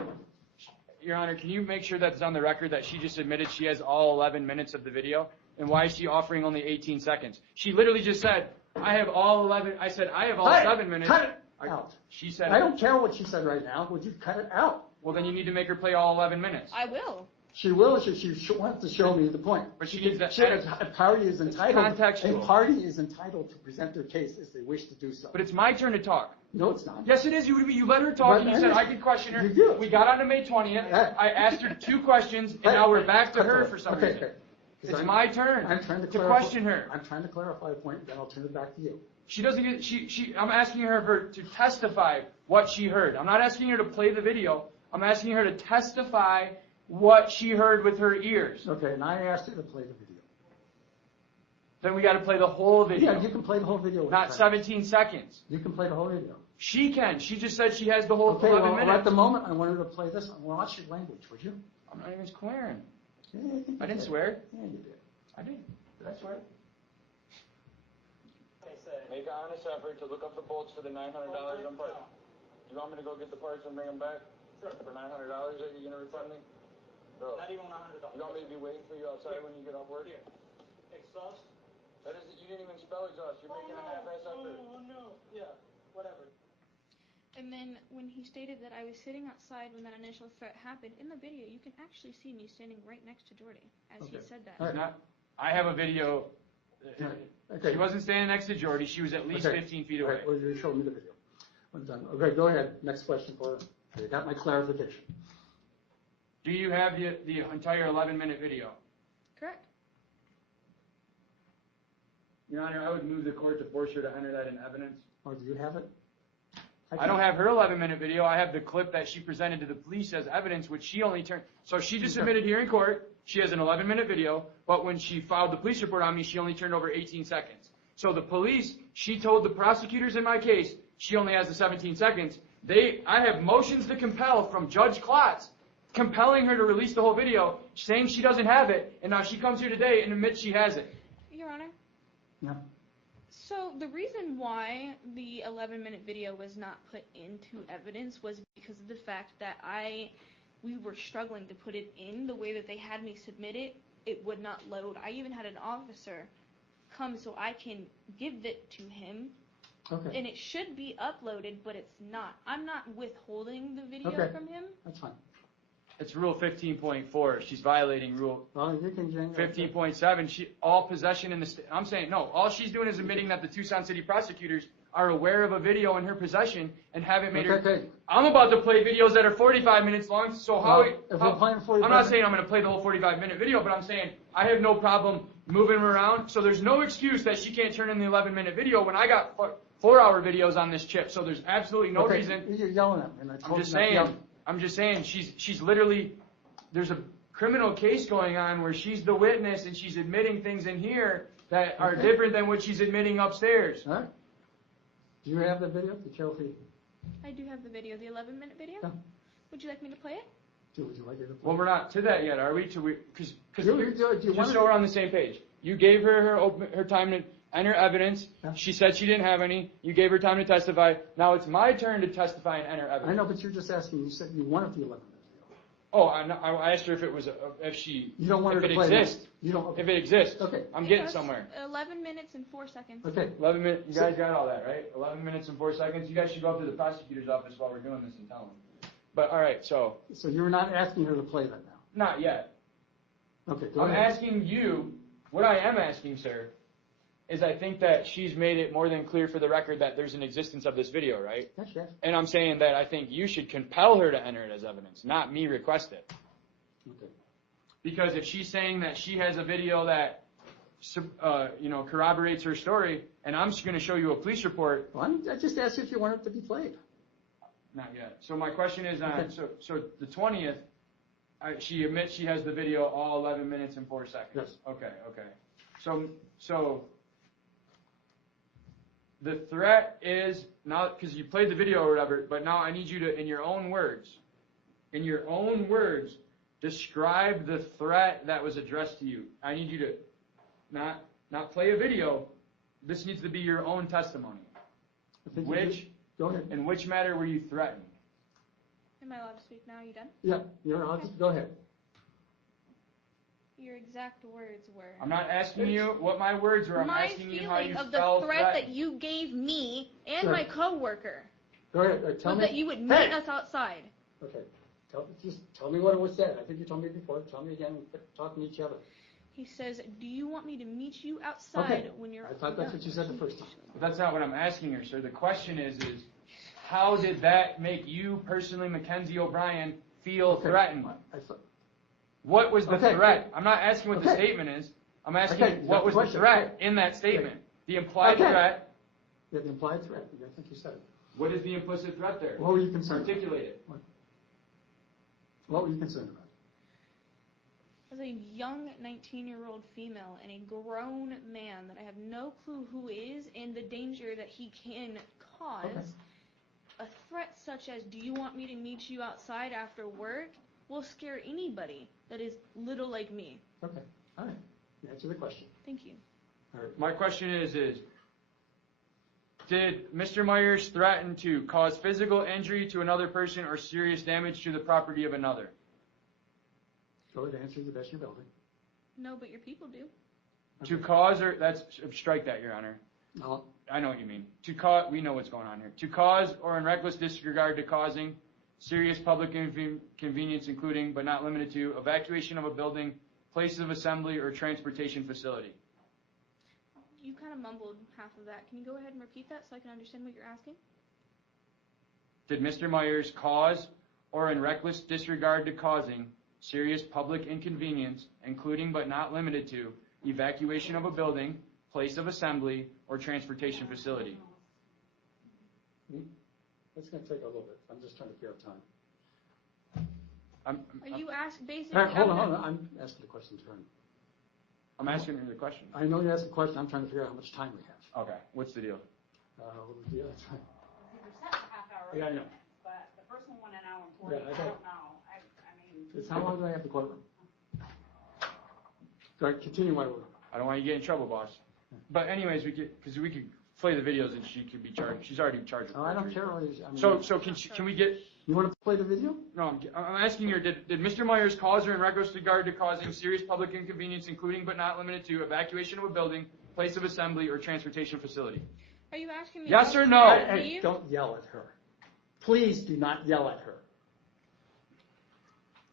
Your Honor, can you make sure that's on the record that she just admitted she has all 11 minutes of the video? And why is she offering only 18 seconds? She literally just said, I have all 11. I said, I have all 7 minutes. Cut it out. She said, I don't care what she said right now. Would you cut it out? well, then you need to make her play all 11 minutes. I will. She will. She wants to show me the point. But she needs to A party is entitled. contextual. A party is entitled to present their case as they wish to do so. But it's my turn to talk. No, it's not. Yes, it is. You let her talk, and you said I could question her. You do. We got on to May 20th. I asked her 2 questions, and now we're back to her for some reason. Okay. It's my turn I'm trying to question her. I'm trying to clarify a point, then I'll turn it back to you. She doesn't get. I'm asking her to testify what she heard. I'm not asking her to play the video. I'm asking her to testify what she heard with her ears. Okay, and I asked her to play the video. Then we got to play the whole video. Yeah, you can play the whole video. with Not her. 17 seconds. You can play the whole video. She can. She just said she has the whole Okay, 11 well, minutes. at the moment, I wanted to play this. Watch your language, would you? I'm not even swearing. Yeah, I think you I didn't did. swear. Yeah, you did. I did. Did I swear? Make an honest effort to look up the bolts for the $900 on parts. You want me to go get the parts and bring them back? Sure. For $900 that you're going to refund me? Bro, Not even $100. you want me to be waiting for you outside when you get off work? Here. Exhaust? That is, you didn't even spell exhaust. You're making a half-ass effort. Oh, no. Yeah, whatever. And then when he stated that I was sitting outside when that initial threat happened, in the video you can actually see me standing right next to Jordy as he Okay. said that. All right. Not, I have a video. Okay. She wasn't standing next to Jordy. She was at least 15 feet All away. right, well, you showed me the video. I'm done. Okay, go ahead. Next question for her. Okay, got my clarification. Do you have the entire 11-minute video? Correct. Your Honor, I would move the court to force her to enter that in evidence. Or do you have it? I don't have her 11-minute video. I have the clip that she presented to the police as evidence, which she only turned. So she just admitted here in court she has an 11-minute video, but when she filed the police report on me, she only turned over 18 seconds. So the police, she told the prosecutors in my case, she only has the 17 seconds. I have motions to compel from Judge Klotz, compelling her to release the whole video, saying she doesn't have it, and now she comes here today and admits she has it. Your Honor. Yeah. So the reason why the 11-minute video was not put into evidence was because of the fact that we were struggling to put it in the way that they had me submit it. It would not load. I even had an officer come so I can give it to him, Okay. and it should be uploaded, but it's not. I'm not withholding the video Okay. from him. That's fine. It's Rule 15.4. She's violating Rule Well, you can. 15.7. All possession in the state. I'm saying no. All she's doing is admitting that the Tucson City prosecutors are aware of a video in her possession and haven't made her. Okay. I'm about to play videos that are 45 minutes long. So If we're playing 45 I'm not saying I'm going to play the whole 45-minute video, but I'm saying I have no problem moving them around. So there's no excuse that she can't turn in the 11-minute video when I got 4-hour videos on this chip. So there's absolutely no reason. You're yelling at me. And I told I'm just you not to saying. yell. I'm just saying she's literally, there's a criminal case going on where she's the witness and she's admitting things in here that are different than what she's admitting upstairs. All right. Do you have the video? Be careful. I do have the video, the 11-minute video. Yeah. Would you like me to play it? Would you like it to play? Well, we're not to that yet, are we? Because Do you just want so we're on the same page. You gave her time to enter evidence. Yeah. She said she didn't have any. You gave her time to testify. Now it's my turn to testify and enter evidence. I know, but you're just asking. You said you wanted the 11-minute video. Oh, I asked her if it was if she You don't want her if to it play that. exists. You don't. Okay. If it exists. Okay. I'm It getting was somewhere. 11 minutes and 4 seconds. Okay. 11 minutes. You guys got all that, right? 11 minutes and 4 seconds. You guys should go up to the prosecutor's office while we're doing this and tell them. But all right, so So you're not asking her to play that now. not yet. Okay. Go I'm ahead. asking you. What I am asking, sir, is I think that she's made it more than clear for the record that there's an existence of this video, right? Yes, yes. And I'm saying that I think you should compel her to enter it as evidence, not me request it. Okay. Because if she's saying that she has a video that, corroborates her story, and I'm just going to show you a police report. Well, I just asked you if you want it to be played. Not yet. So my question is on, Okay. so the 20th, she admits she has the video all 11 minutes and 4 seconds. Yes. Okay. So the threat is, not because you played the video or whatever, but now I need you to, in your own words, describe the threat that was addressed to you. I need you to not play a video. This needs to be your own testimony. I think you did. Go ahead. In which matter were you threatened? Am I allowed to speak now? Are you done? Yeah, you're on. Go ahead. Your exact words were. I'm not asking you what my words were. I'm My asking you how feeling you of the felt threat threatened. that you gave me and Sure. my coworker Go ahead. Tell was me. that you would meet Hey! us outside. Okay. Just tell me what it was said. I think you told me before. Tell me again. Quit talking to each other. He says, "Do you want me to meet you outside Okay. when you're?" I thought that's what you said the first time. But that's not what I'm asking her, sir. The question is how did that make you personally, Makenzie O'Brien, feel Okay. threatened? I thought. What was the Okay. threat? I'm not asking what the Okay. statement is. I'm asking Okay, you got what the was the question. threat in that statement. The implied Okay. threat. Yeah, the implied threat. I think you said it. What is the implicit threat there? What were you concerned about? Articulate it. What were you concerned about? As a young 19-year-old female and a grown man that I have no clue who is and the danger that he can cause, Okay. a threat such as, "Do you want me to meet you outside after work?" will scare anybody that is little like me. Okay. All right. Answer the question. Thank you. All right. My question is did Mr. Myers threaten to cause physical injury to another person or serious damage to the property of another? Go ahead and answer the best of your ability. No, but your people do. To cause or strike that, Your Honor. No. I know what you mean. To cause, we know what's going on here. To cause or in reckless disregard to causing serious public inconvenience, including but not limited to evacuation of a building, place of assembly, or transportation facility. You kind of mumbled half of that. Can you go ahead and repeat that so I can understand what you're asking? Did Mr. Myers cause or in reckless disregard to causing serious public inconvenience, including but not limited to evacuation of a building, place of assembly, or transportation facility? It's going to take a little bit. I'm just trying to figure out time. Are you basically? All right, hold on. I'm asking the question in turn. I'm asking her the question. I know you asked the question. I'm trying to figure out how much time we have. Okay, what's the deal? Yeah, that's right. We were set a half hour. Yeah, I know. But the first one went an hour and 40. Yeah, I I know. don't know. I mean. It's how long do I have the courtroom? Go ahead, continue my word. I don't want you to get in trouble, boss. But anyways, we could play the videos and she could be charged. She's already charged. No, I don't care. I mean, So can we get? You want to play the video? No, I'm asking her. Did Mr. Myers cause or in reckless regard to causing serious public inconvenience, including but not limited to evacuation of a building, place of assembly, or transportation facility? Are you asking me? Yes or no? Hey, don't yell at her. Please do not yell at her.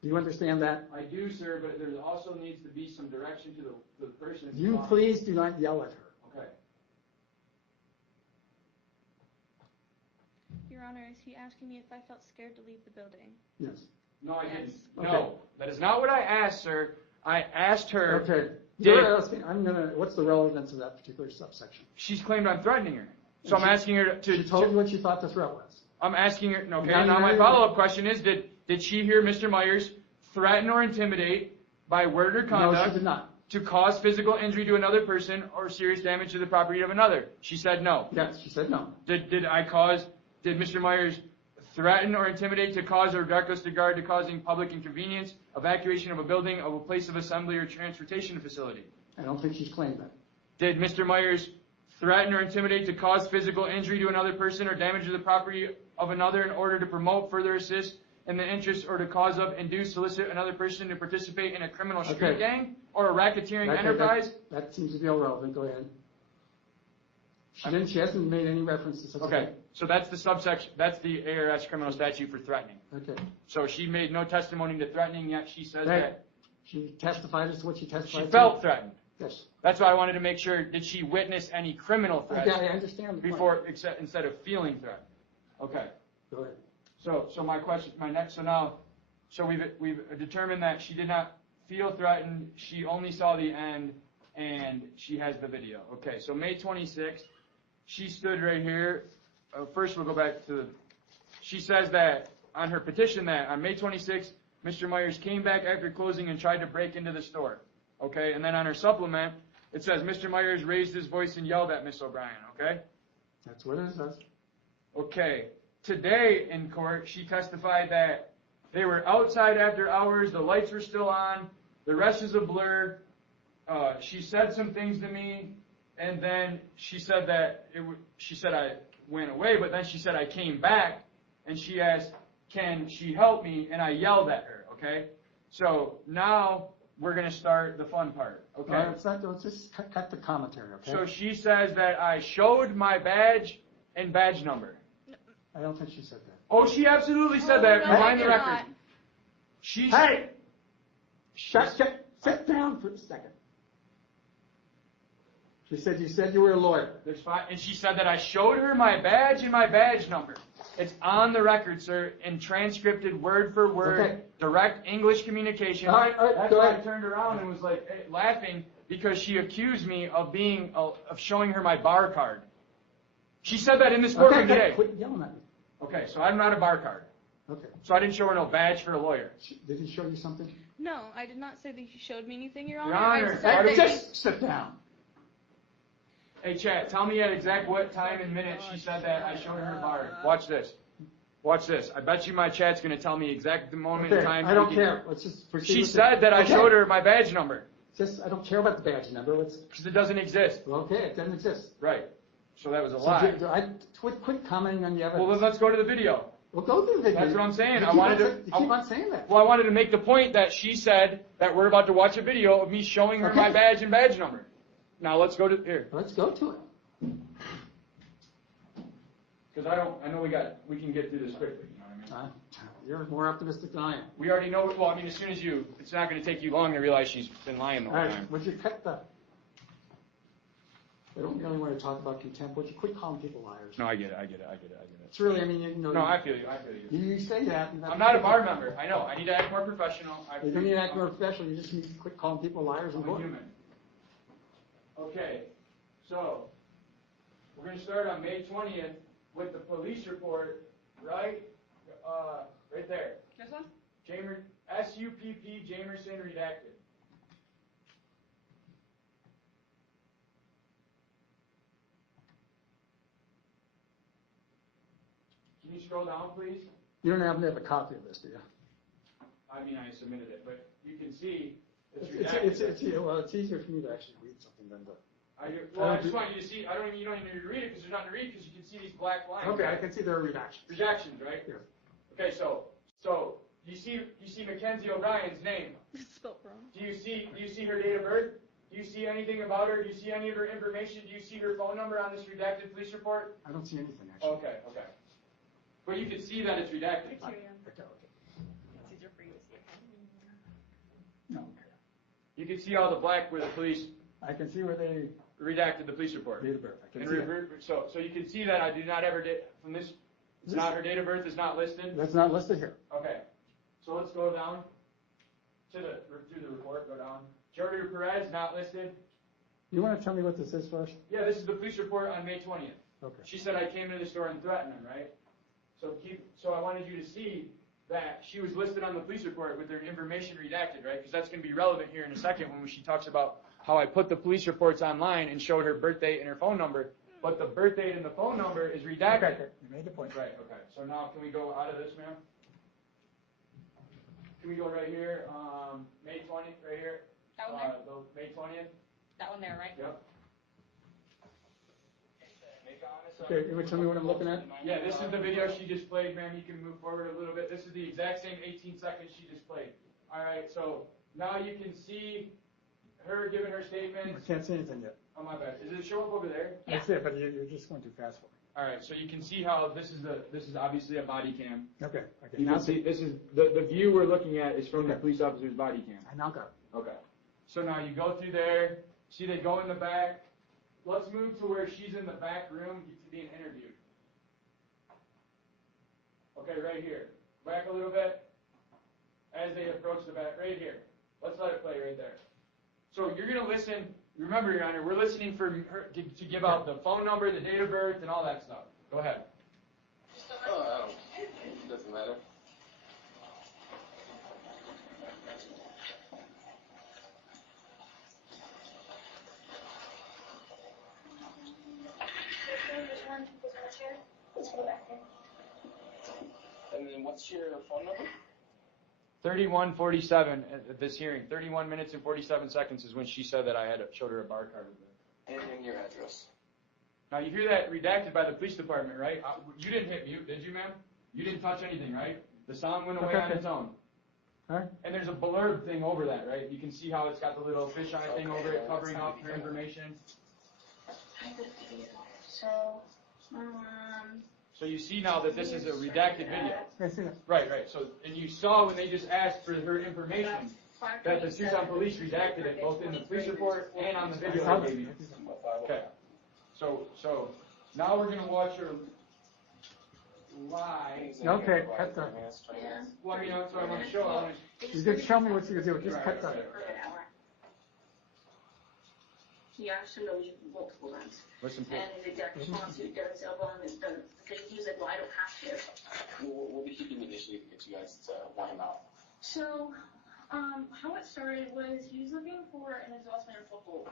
Do you understand that? I do, sir, but there also needs to be some direction to the person. You please do not yell at her. Okay. Your Honor, is he asking me if I felt scared to leave the building? Yes. No, I didn't. Okay. No, that is not what I asked, sir. I asked her. Okay. Did- You're asking, what's the relevance of that particular subsection? She's claimed I'm threatening her, so I'm asking her to. She told you what she thought the threat was. I'm asking her. Okay. Now Now you're my ready. follow-up question is: did she hear Mr. Myers threaten or intimidate by word or conduct? No, she did not. To cause physical injury to another person or serious damage to the property of another? She said no. Yes, she said no. Did Mr. Myers threaten or intimidate to cause or reckless disregard to causing public inconvenience, evacuation of a building, of a place of assembly or transportation facility? I don't think she's claimed that. Did Mr. Myers threaten or intimidate to cause physical injury to another person or damage to the property of another in order to promote, further assist in the interest or to cause of, induce, solicit another person to participate in a criminal street gang or a racketeering enterprise? That seems to be irrelevant. Go ahead. She hasn't made any reference to such a Okay, thing. so that's the subsection, that's the ARS criminal statute for threatening. Okay. So she made no testimony to threatening, yet she says Right. that She testified as to what she testified she to. felt threatened. Yes. That's why I wanted to make sure, did she witness any criminal threats Okay, I understand the point. before, instead of feeling threatened? Okay, Go ahead. so my question, so we've determined that she did not feel threatened, she only saw the end, and she has the video. Okay, so May 26th, she stood right here. First, we'll go back to she says that on her petition that on May 26th, Mr. Myers came back after closing and tried to break into the store. Okay, and then on her supplement, it says Mr. Myers raised his voice and yelled at Miss O'Brien. Okay? That's what it says. Okay. Today in court, she testified that they were outside after hours, the lights were still on, the rest is a blur. She said some things to me, and then she said that she said I went away, but then she said I came back, and she asked, can she help me? And I yelled at her, okay? So now we're going to start the fun part, okay? All right, let's just cut the commentary, okay? So she says that I showed my badge and badge number. I don't think she said that. Oh, she absolutely said that. no, Behind I the did record. not. Hey! Sit down for a second. She said you said you were a lawyer. There's five, and she said that I showed her my badge and my badge number. It's on the record, sir, and transcripted word for word, Okay. direct English communication. All right, That's go why ahead. I turned around and was like laughing because she accused me of showing her my bar card. She said that in this courtroom today. Quit yelling at me. Okay, so I'm not a bar card. Okay. So I didn't show her no badge for a lawyer. Did he show you something? No, I did not say that you showed me anything, Your Honor. Your Honor, I said that Just sit down. Hey, Chad, tell me at exact what time and minute she said that I showed her bar. Watch this. Watch this. I bet you my chat's going to tell me exact the moment Okay, and time. I don't care. Let's just proceed. She with said that I Okay. showed her my badge number. I don't care about the badge number. Because it doesn't exist. Okay, it doesn't exist. Right. So that was a So lie. quit commenting on the Well, evidence. then let's go to the video. We'll go through the video. That's what I'm saying. You I keep wanted on to- You keep on saying that. Well, I wanted to make the point that she said that we're about to watch a video of me showing her Okay. my badge and badge number. Now let's go to here. Let's go to it. Because I know we can get through this quickly. You know what I mean? You're more optimistic than I am. We already know. Well, I mean, as soon as it's not going to take you long to realize she's been lying the All whole right, time. would you cut the... I don't really want to talk about contempt. Would you quit calling people liars? No, I get it. It's really, I mean, you know... No, I feel you. You say that... and I'm not a bar member. I know. I need to act more professional. You don't need to act more professional. You just need to quit calling people liars and I'm a go. human. Okay, so we're going to start on May 20th with the police report, right there. This one? SUPP Jamerson redacted. Can you scroll down, please? You don't happen to have a copy of this, do you? I mean, I submitted it, but you can see it's redacted. Well, it's easier for me to actually read something than to... I just want you to see. You don't even need to read it because there's nothing to read because you can see these black lines. Okay, I can see there are redactions. Redactions, right? Yes. Okay, so you see Makenzie O'Brien's name. Spelled wrong. Do you see her date of birth? Do you see anything about her? Do you see any of her information? Do you see her phone number on this redacted police report? I don't see anything, actually. Okay. But you can see that it's redacted. Okay. It's easier for you to see. No. You can see all the black where the police I can see where they... redacted the police report. Date of birth. I can And see that. so you can see that I do not ever from this. It's not her date of birth is not listed. That's not listed here. Okay, so let's go down through the report. Go down. Jordan Perez not listed. You want to tell me what this is first? Yeah, this is the police report on May 20th. Okay. She said I came into the store and threatened him, right? So I wanted you to see that she was listed on the police report with their information redacted, right? Because that's going to be relevant here in a second when she talks about how I put the police reports online and showed her birth date and her phone number, but the birth date and the phone number is redacted. Okay, you made the point. Right, okay. So now can we go out of this, ma'am? Can we go right here, May 20th, right here? That one there? May 20th? That one there, right? Yep. Okay, you want to tell me what I'm looking at? Yeah, this is the video she just played, ma'am. You can move forward a little bit. This is the exact same 18 seconds she just played. All right, so now you can see her giving her I statements. can't see anything yet. Oh, my bad. Is it showing up over there? Yeah. That's it, but you're just going too fast for me. All right, so you can see how this is obviously a body cam. Okay, okay. You Now can see this is the view we're looking at is from the police officer's body cam. I now got it. Okay. So now you go through there. See, they go in the back. Let's move to where she's in the back room being interviewed. Okay, right here. Back a little bit. As they approach the back, right here. Let's let it play right there. So you're going to listen. Remember, Your Honor, we're listening for her to give out the phone number, the date of birth, and all that stuff. Go ahead. Oh, it doesn't matter. And then what's your phone number? 31:47 at this hearing. 31 minutes and 47 seconds is when she said that I had showed her a bar card with it. And your address. Now you hear that redacted by the police department, right? You didn't hit mute, did you, ma'am? You didn't touch anything, right? The sound went away on its own. All right. And there's a blurb thing over that, right? You can see how it's got the little fisheye thing over it, covering up her information. So you see now that this is a redacted video. I see that. Right, right. So, and you saw when they just asked for her information that the Tucson police redacted it, both in the police report and on the video I gave you. Okay. So now we're gonna watch her lie. Okay, cut that. Well, you know, that's what I want to show. You did show me what you could do. Just cut that. He actually knows you multiple times. Listen, And his exact response to Derek's elbow and his done because he was like, well, I don't have to. What did he do initially to get you guys to want him out? So, how it started was he was looking for an exhaust manifold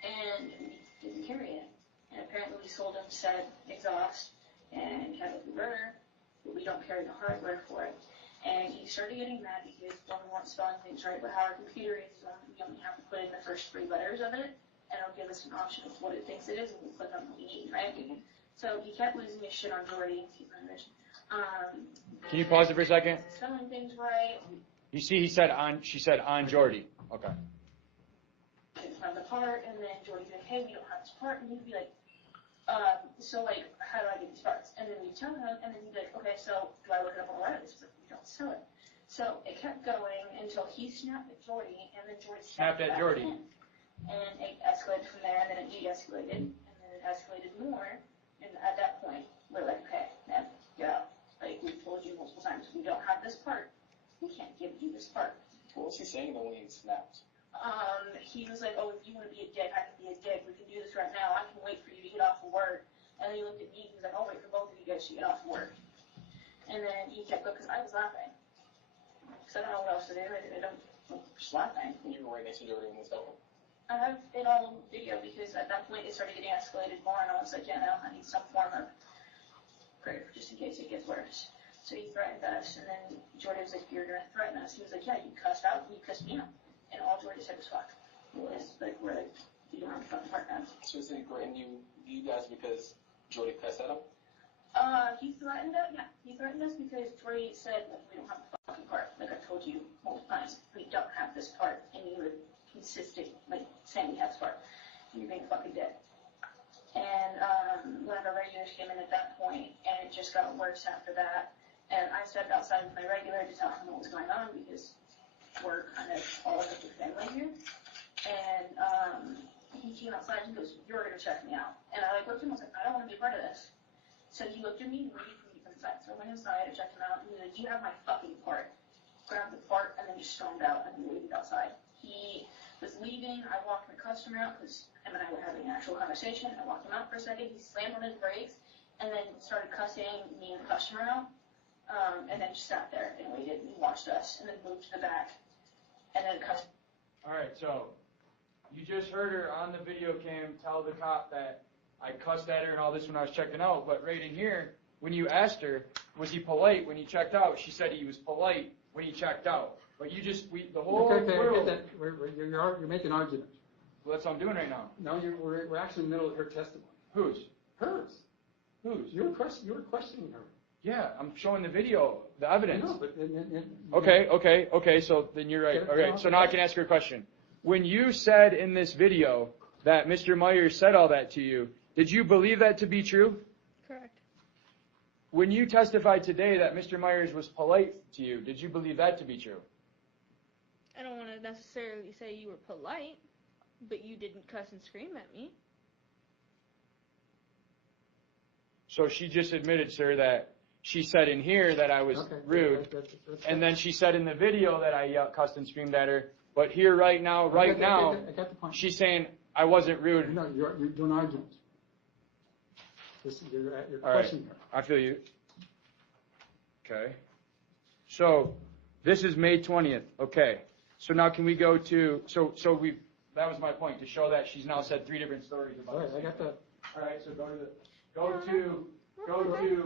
and we didn't carry it. And apparently we sold him said exhaust and had a burner, but we don't carry the hardware for it. And he started getting mad because one weren't spelling things right, but how our computer is, we only have to put in the first 3 letters of it. And it'll give us an option of what it thinks it is, and we'll click on what we need, right? So he kept losing his shit on Jordy. can you pause it for a second? Spelling things right. You see, she said on Jordy. Okay. Didn't find the part, and then Jordy'd be like, hey, we don't have this part, and he'd be like, so like, how do I get these parts? And then we'd tell him, and then he'd be like, okay, so do I look it up on the web? But we don't sell it. So it kept going until he snapped at Jordy, and then Jordy snapped at Jordy. And it escalated from there, and then it de-escalated, and then it escalated more. And at that point, we're like, okay, man, get out. Like, we've told you multiple times, we don't have this part. We can't give you this part. What was he saying though when he snapped? He was like, oh, if you want to be a dick, I can be a dick. We can do this right now. I can wait for you to get off of work. And then he looked at me, he was like, I'll wait for both of you guys to get off of work. And then he kept going, because I was laughing. Because I don't know what else to do. I don't, just laughing. You were right next to Jordy when this happened. I have it all on video because at that point it started getting escalated more, and I was like, yeah, no, I need some form of prayer just in case it gets worse. So he threatened us, and then Jordy was like, you're going to threaten us. He was like, yeah, you cussed out, you cussed me out. And all Jordy said was fuck. It's like, we're like, you don't have a fucking part now. So is he threatening you guys because Jordy cussed at him? He threatened us, yeah, he threatened us because Jordy said, we don't have a fucking part. Like I told you multiple times, we don't have this part, and you were consistent, like, saying yes part, and you're being fucking dead. And, one of our regulars came in at that point, and it just got worse after that, and I stepped outside with my regular to tell him what was going on, because we're kind of all of the family here, and, he came outside and he goes, you're gonna check me out, and I, like, looked at him, I was like, I don't want to be a part of this. So he looked at me and reached me inside, so I went inside and checked him out, and he was like, you have my fucking part. Grabbed the part, and then just stormed out, and we waited outside. He was leaving, I walked the customer out, because him and I were having an actual conversation. I walked him out for a second, he slammed on his brakes, and then started cussing me and the customer out. And then just sat there and waited and watched us, and then moved to the back, and then cussed. All right, so you just heard her on the video cam tell the cop that I cussed at her and all this when I was checking out, but right in here, when you asked her, was he polite when he checked out? She said he was polite when he checked out. But you just, the whole Okay, I world. get that. You're making an argument. Well, that's what I'm doing right now. No, we're actually in the middle of her testimony. Whose? Hers. Whose? You were questioning her. Yeah, I'm showing the video, the evidence. I know, but Okay, so then you're right. Okay, so now I can ask her a question. When you said in this video that Mr. Myers said all that to you, did you believe that to be true? Correct. When you testified today that Mr. Myers was polite to you, did you believe that to be true? I don't want to necessarily say you were polite, but you didn't cuss and scream at me. So she just admitted, sir, that she said in here that I was rude, and then she said in the video that I cussed and screamed at her. But here, right now, I got the point. she's saying I wasn't rude. No, you're doing arguments. You're All right, questioning her. I feel you. Okay. So this is May 20th. Okay. So now can we go to that was my point, to show that she's now said 3 different stories about All right, this. I got that. All right, so go to the 20th.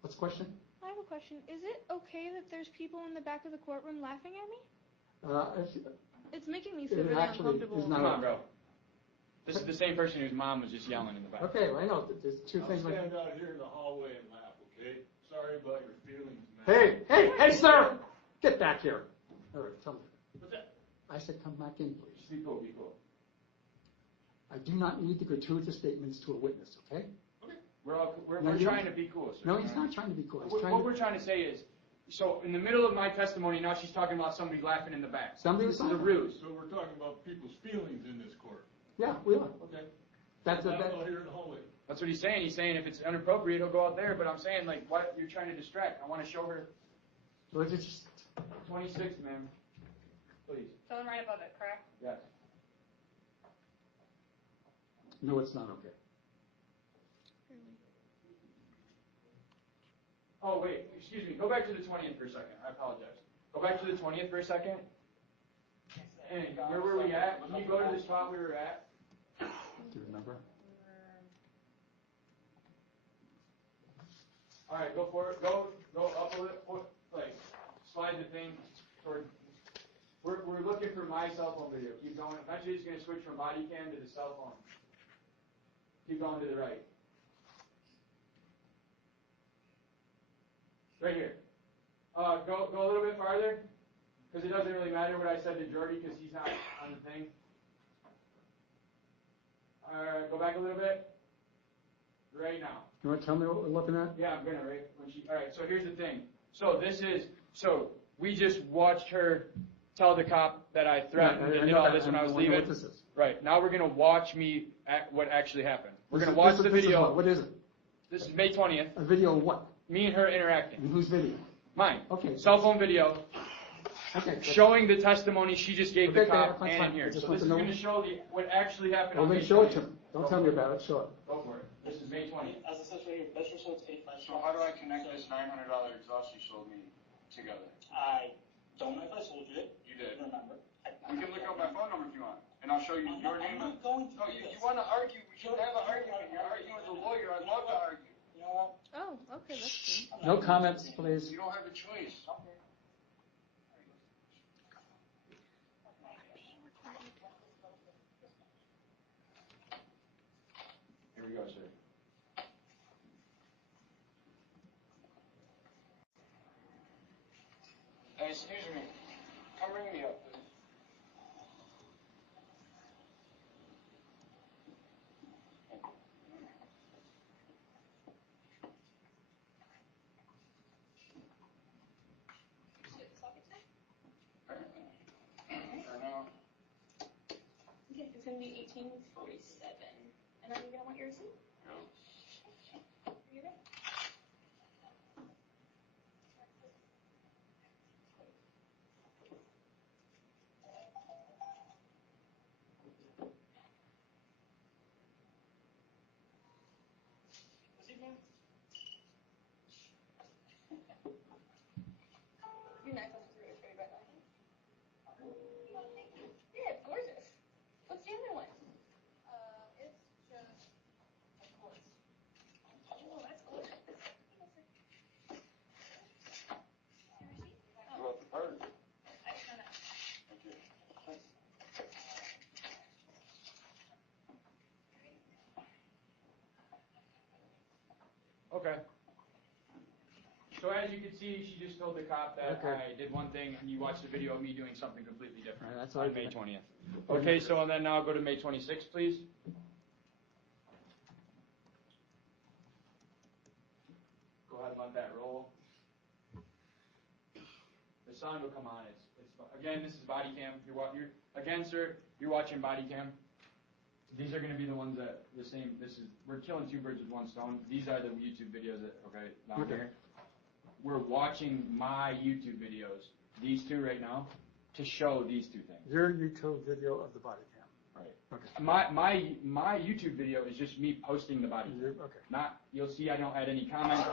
What's the question? I have a question. Is it okay that there's people in the back of the courtroom laughing at me? It's making me feel It really actually uncomfortable. is not. Come on, bro. This is the same person whose mom was just yelling in the back. Okay, well, I know. There's 2 things. Stand out here in the hallway and laugh, okay? Sorry about your feelings, man. Hey, sir! Get back here. All right, tell me. What's that? I said come back in, please. Be cool, be cool. I do not need the gratuitous statements to a witness, okay? We're No, you trying don't. to be cool, sir. No, he's not trying to be cool. He's trying What we're trying to say is, so in the middle of my testimony, now she's talking about somebody laughing in the back. Somebody was This is a laughing. ruse. So we're talking about people's feelings in this court. Yeah, we are. Okay. That's Stand out here in the hallway. That's what he's saying. He's saying if it's inappropriate, he'll go out there. But I'm saying, like, what you're trying to distract. I want to show her Let's just 26, ma'am. Please. Someone right above it, correct? Yes. no, it's not okay. Oh, wait. Excuse me. Go back to the 20th for a second. I apologize. Go back to the 20th for a second. And where were we at? Can you go to the spot we were at? Do you remember? All right, go for it. Go up a little. Like, slide the thing toward. We're looking for my cell phone video. Keep going. Eventually, it's going to switch from body cam to the cell phone. Keep going to the right. Right here. Go a little bit farther, because it doesn't really matter what I said to Jordy, because he's not on the thing. All right, go back a little bit. Right now. You want to tell me what we're looking at? Yeah, I'm gonna. Right. All right. So here's the thing. So we just watched her tell the cop that I threatened and did all this when I was leaving. What this is. Right. Now we're gonna watch me at what actually happened. We're This gonna is- watch this the is- this is video. What is it? This is May 20th. A video of what? Me and her interacting. And whose video? Mine. Okay. Cell phone video Okay. showing the testimony she just gave the Okay, cop that's and fine. in here. I just So want this to is know. gonna show what actually happened Well, on then May show it 20th. to me. Don't tell me about it. Show it. Go for it. This is May 20th. As it says right here, best results 85. So how do I connect this $900 exhaust you sold me together? I don't know if I sold you it. You did. Remember. We can look up my phone number if you want, and I'll show you your name. I'm not going to No, do you this. want to argue? We should have an argument. You're arguing as a lawyer. I'd love to argue. You know what? Oh, okay, that's cool. No comments, please. You don't have a choice. Here we go, sir. Hey, excuse me. Come ring me up, please. Okay, it's gonna be 1847. And are you gonna want your receipt? No. Are you ready? Okay. So as you can see, she just told the cop that I did one thing, and you watched the video of me doing something completely different That's on May 20th. Okay, so and then now go to May 26th, please. Go ahead and let that roll. The sound will come on. It's again, this is body cam. Again, sir, you're watching body cam. These are going to be the ones that the same. We're killing two birds with one stone. These are the YouTube videos that down here. We're watching my YouTube videos, these two right now, to show these two things. Your YouTube video of the body cam. Right. Okay. My YouTube video is just me posting the body cam. Okay. You'll see I don't add any comments.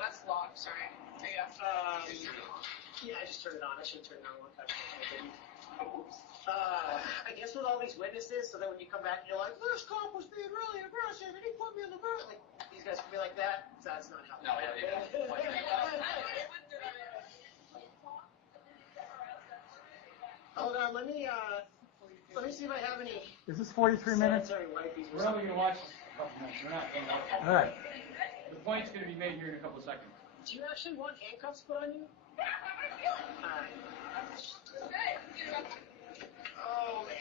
That's locked, sorry. Yeah, I just turned it on. I should have turned it on one time. I guess with all these witnesses, so that when you come back and you're like, this cop was being really aggressive and he put me in the mirror, like, these guys can be like that. That's not how. No, yeah. Hold on, let me see if I have any. Is this 43 minutes? We're only going to watch a couple minutes. We're not going to watch it. All right. The point's going to be made here in a couple seconds. Do you actually want handcuffs put on you? Yeah, how am I feeling? All right. Oh, man.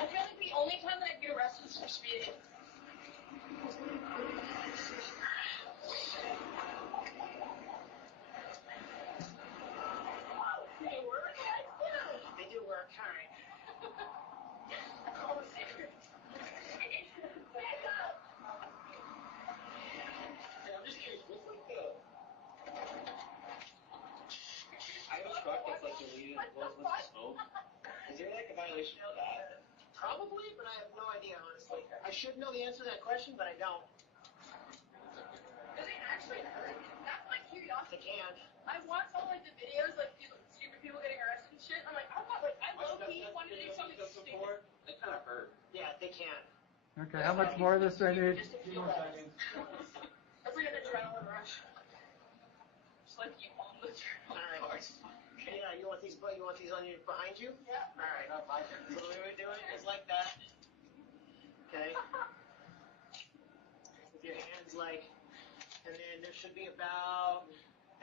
I feel like the only time that I get arrested is for speeding. They work? Yeah. They do work. All right. Oh, I'm just curious, what's like I have a truck that's like deleted and blows with the smoke. Is there like a violation of that? Probably, but I have no idea, honestly. I should know the answer to that question, but I don't. Does it actually hurt? That's my curiosity. It can. I watch all like the videos, like stupid people getting arrested and shit. I'm like, I low-key wanted to do something stupid. They kind of hurt. Yeah, they can. Okay, how much more of this do I need? Just a few more seconds. That's like an adrenaline rush. Just like you on the adrenaline rush. Yeah, you want these on you behind you? Yeah. All right. So the way we do it is like that. Okay. With your hands like, and then there should be about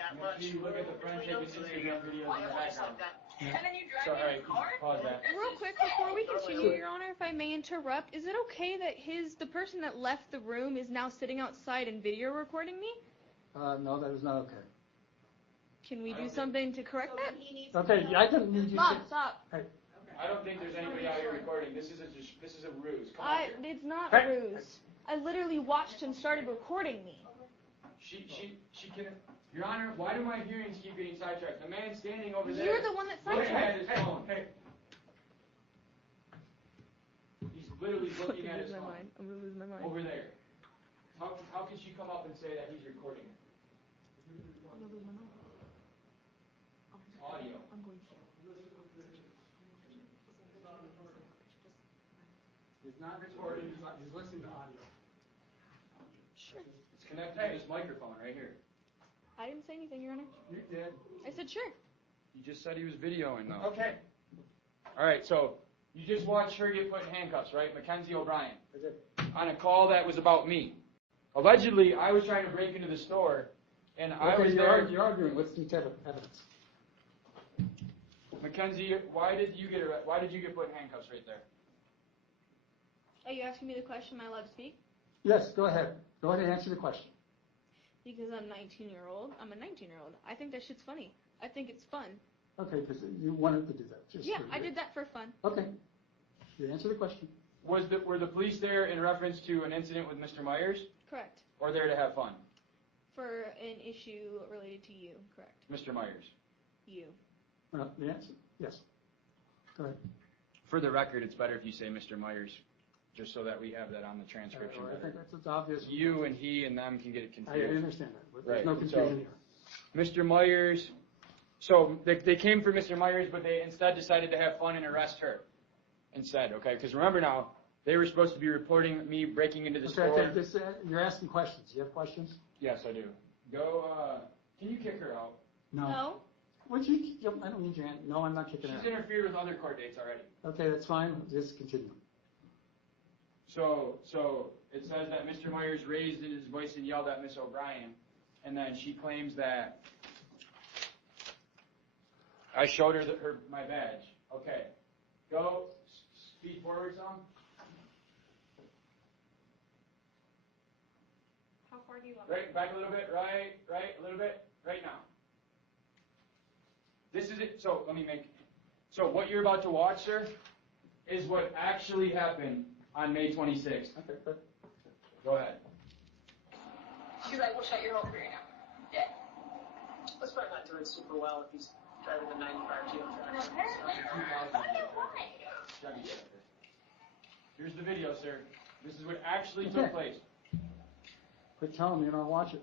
that much. Look at the front taking Instagram videos in the background. And then you drive Sorry, in the car? pause that. Real quick, before we continue, Your Honor, if I may interrupt, is it okay that the person that left the room is now sitting outside and video recording me? No, that is not okay. Can we do something to correct that? Okay, I didn't need you Mom, to. stop. Hey. I don't think there's anybody out here recording. This is a ruse. Come on. It's not a ruse. I literally watched him started recording me. She can. Your Honor, why do my hearings keep getting sidetracked? The man standing over there. You're the one that looking at sidetracked. his phone. Hey. He's literally looking at his phone. I'm gonna lose my mind. Over there. How can she come up and say that he's recording her? I'm gonna lose my mind. Audio. I'm going to. He's not recording, he's listening to audio. Sure. It's connected to this microphone right here. I didn't say anything, Your Honor. You did. I said sure. You just said he was videoing though. Okay. All right, so you just watched her get put in handcuffs, right? Makenzie O'Brien. I did. On a call that was about me. Allegedly, I was trying to break into the store, and I was there. You're arguing. Let's do evidence. Makenzie, why did you get put in handcuffs right there? Are you asking me the question? Am I allowed to speak? Yes, go ahead. Go ahead and answer the question. Because I'm a 19-year-old. I think that shit's funny. I think it's fun. Okay, because you wanted to do that. I did that for fun. Okay. You answer the question. Were the police there in reference to an incident with Mr. Myers? Correct. Or there to have fun? For an issue related to you, correct. Mr. Myers. You. The answer, yes. Go ahead. For the record, it's better if you say Mr. Myers, just so that we have that on the transcription. I think that's obvious. You and he and them can get it confused. I understand that. But Right. There's no confusion here. Mr. Myers, so they came for Mr. Myers, but they instead decided to have fun and arrest her instead, okay? Because remember now, they were supposed to be reporting me breaking into the store. Okay, you're asking questions. You have questions? Yes, I do. Go, can you kick her out? No. I don't need your hand. No, I'm not kicking her out. She's interfered with other court dates already. Okay, that's fine. Just continue. So it says that Mr. Myers raised his voice and yelled at Miss O'Brien, and then she claims that I showed her my badge. Okay, go speed forward some. How far do you want? Right, back a little bit. Right, a little bit. Right now. This is it. So let me make. So what you're about to watch, sir, is what actually happened on May 26th. Okay. Go ahead. She's like, we'll shut your whole career now. Yeah. That's probably not doing super well if he's driving the 95 kilo traction. Here's the video, sir. This is what actually took place. Quit telling me and I'll watch it.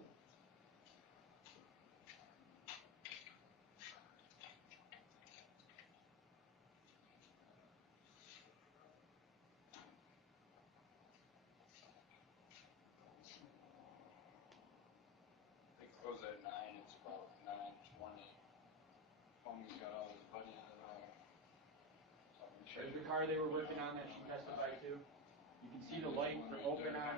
It goes at 9, it's about 9:20. Homie's got all his buddies There's the car they were working on that she testified to. You can see the lights are open on.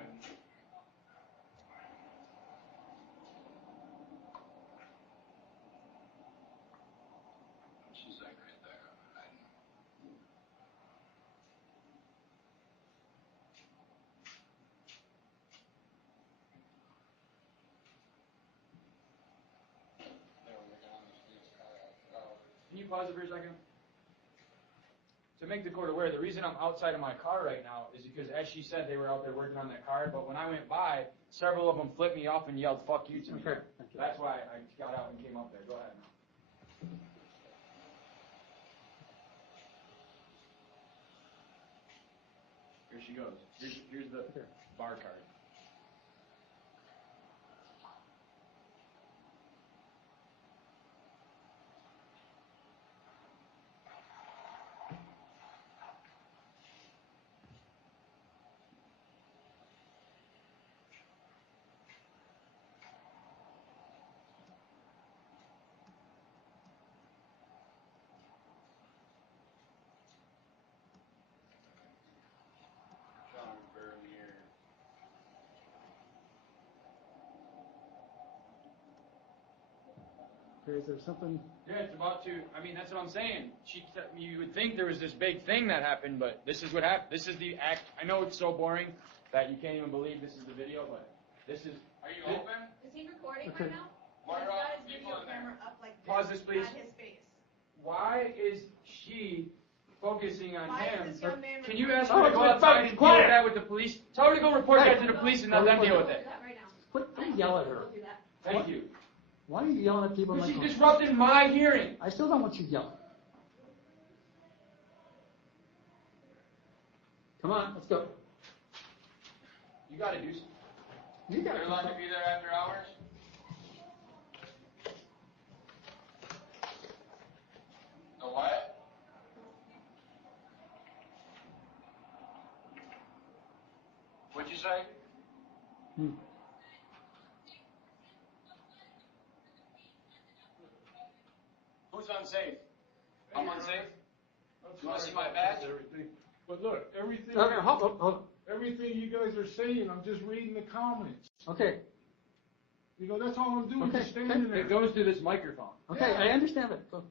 She's like right there. Can you pause it for a second? To make the court aware, the reason I'm outside of my car right now is because, as she said, they were out there working on that car, but when I went by, several of them flipped me off and yelled, "Fuck you" to me. Okay. That's why I got out and came up there. Go ahead now. Here she goes. Here's the bar card. John Vermeer. Okay, is there something? Yeah, it's about to. I mean, that's what I'm saying. You would think there was this big thing that happened, but this is what happened. This is the act. I know it's so boring that you can't even believe this is the video, but this is. Are you open? Is he recording Okay. right now? Why He's are all got the his people video in there? camera up like this. Pause this, please. At his face. Why is she focusing on Why him? is this young man Can you recording? ask her to go outside and deal quiet. with that with the police? Tell her to go report that to the police and let them deal with We'll it. do that right now. Don't yell at her. We'll do that. Thank you. Why are you yelling at people? Because in she my car? disrupted my hearing. I still don't want you yelling. Come on, let's go. You got to do something. You got You're allowed to be there after hours? The what? What'd you say? Who's unsafe? I'm unsafe? You want to see my badge? Everything. But look, everything, Okay, hold on. everything you guys are saying, I'm just reading the comments. Okay, You know, that's all I'm doing, Okay, just standing there. It goes through this microphone. okay, I understand it. Go.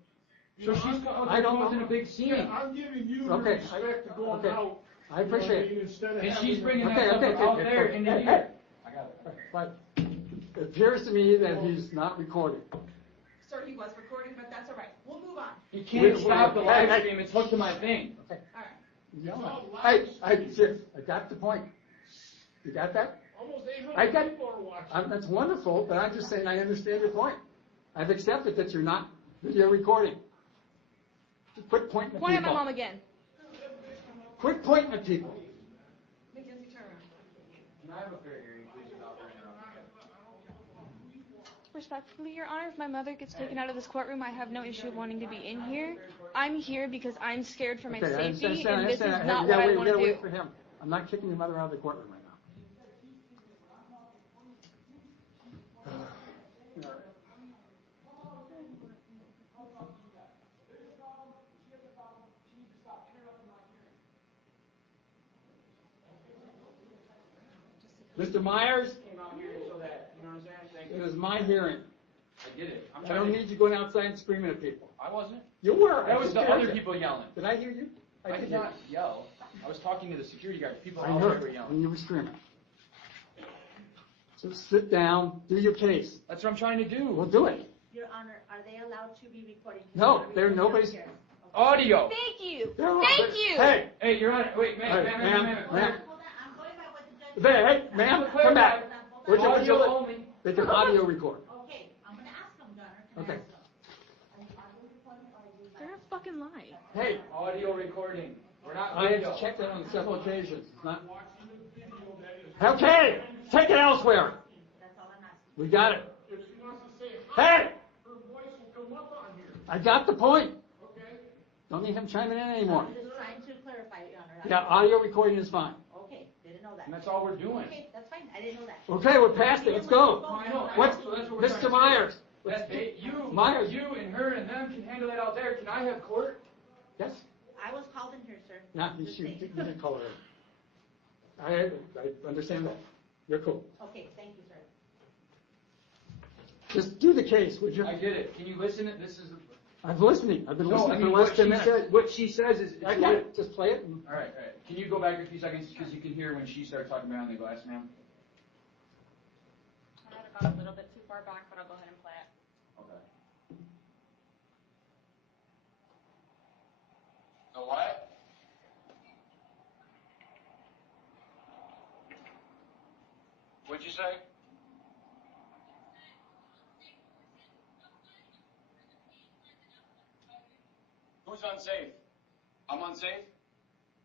You know, So she's I don't causing a big scene. Yeah, I'm giving you the Okay, respect to going okay. out. I appreciate it. Instead of And having she's a- bringing Okay, that stuff okay, out okay, there okay. in the Hey, ear. I got it. But it appears to me that he's not recording. Sir, he was recording, but that's all right. We'll move on. You can't stop the Hey, live hey. stream. It's hooked to my thing. Okay. All right. Yelling. I got the point. You got that? Almost I 800 got- people are watching. That's wonderful, but I'm just saying I understand your point. I've accepted that you're not video recording. Just quit pointing at Point at my people. mom again. Quit pointing at people. Makenzie, turn around. Can I have a fair hearing, please, without her interrupting? Respectfully, Your Honor, if my mother gets taken out of this courtroom, I have no issue wanting to be in here. I'm here because I'm scared for my Okay, I safety, understand, and this is understand. not You what gotta I wait- want to you gotta do. wait for him. I'm not kicking your mother out of the courtroom right now. Mr. Myers came out here so that, you know what I'm saying? Thank It you. is my hearing. I get it. I don't need you going outside and screaming at people. I wasn't. You were. That I was just the heard other you. people yelling. Did I hear you? I did hear not yell. I was talking to the security guards. People I out there heard were when yelling. you were screaming. So sit down, do your case. That's what I'm trying to do. We'll do it. Your Honor, are they allowed to be recording? No, nobody's. Audio. Thank you. They're all- Thank you. Hey, Hey, Your Honor. Wait, ma'am. Hey, Ma'am. Hold on, I'm going by what the judge. hey, ma'am, come back. Would you- would you Audio let- only. They can audio record. Okay, I'm gonna ask them, Your Honor. Can I Okay. ask them? Are you audio recording or are you? They're a fucking lie. Hey, Audio recording. We're not I video. have checked that on several occasions. It's not. Okay, take it elsewhere. That's all I'm asking. We got it. If she wants to say hi, Hey, her voice will come up on here, I got the point. okay? Don't need him chiming in anymore. I'm just trying to clarify, Your Honor. Yeah, audio recording is fine. Okay, didn't know that. And that's all we're doing. Okay, that's fine, I didn't know that. Okay, we're past it. Let's go. I know. What's So that's what we're trying Mr. to Myers? That you, Myers. you and her and them can handle that out there. Can I have court? Yes. I was called in here, sir. No, you Just should. saying. You didn't call her. I understand that. You're cool. Okay, thank you, sir. Just do the case, would you? I get it. Can you listen? This is. I'm listening. I've been No, listening I mean, for the last what 10 she minutes. says. What she says is. I got it. Just play it. All right. Can you go back a few seconds because you can hear when she starts talking behind the glass, ma'am? I might have gone a little bit too far back, but I'll go ahead and play it. Okay. The what? What'd you say? Who's unsafe? I'm unsafe?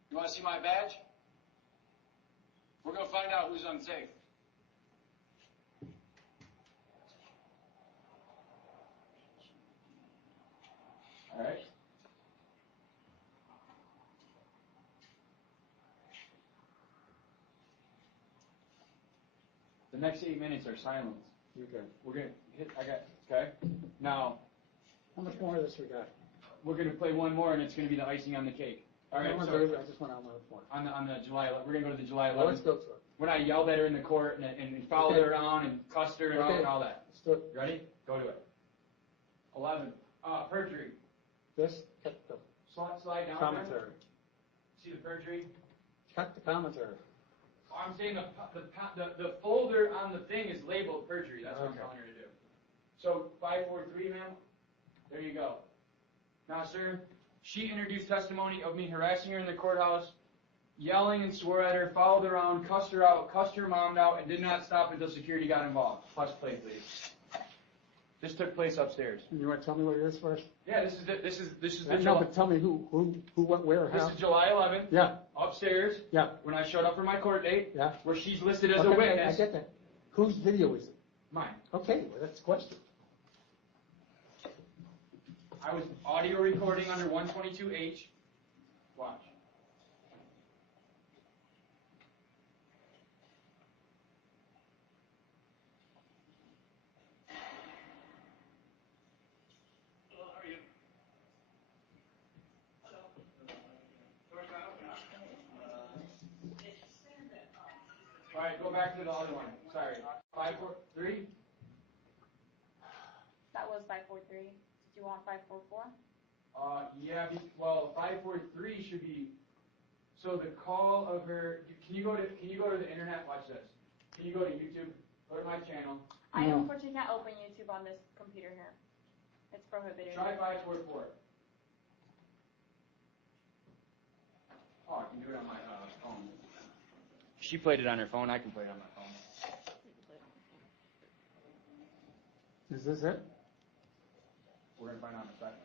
You want to see my badge? We're going to find out who's unsafe. All right. The next 8 minutes are silence. Okay. We're gonna hit. Okay. Now How much more of this we got? we're gonna play one more, and it's gonna be the icing on the cake. All right. I So just want to know more. on the July, we're gonna go to the July Well, let's 11th. go through it. When I yelled at her in the court and followed Okay. her around and cussed her and Okay. all that. Let's do it. You ready? Go to it. 11. Perjury. This, cut the Slide down. commentary. See the perjury? Cut the commentary. I'm saying the folder on the thing is labeled perjury. That's what I'm Okay. telling her to do. So 543, ma'am. There you go. Now, sir, she introduced testimony of me harassing her in the courthouse, yelling and swore at her, followed her around, cussed her out, cussed her mom out, and did not stop until security got involved. Plus play, please. This took place upstairs. And you want to tell me what it is first? Yeah, this is the No, but tell me who, what, where, This how. is July 11th. Yeah, Upstairs. yeah, When I showed up for my court date. yeah. Where she's listed as a Okay, witness. I get that. Whose video is it? Mine. Okay, well, that's the question. I was audio recording under 122H. Watch. All right, go back to the other one. Sorry. 543. That was 543. Did you want 544? Yeah. Well, 543 should be. So the call of her. Can you go to the internet? Watch this. Can you go to YouTube? Go to my channel. I No. unfortunately can't open YouTube on this computer here. It's prohibited. Try 544. Oh, I can do it on my phone. She played it on her phone. I can play it on my phone. Is this it? We're gonna find out in a second.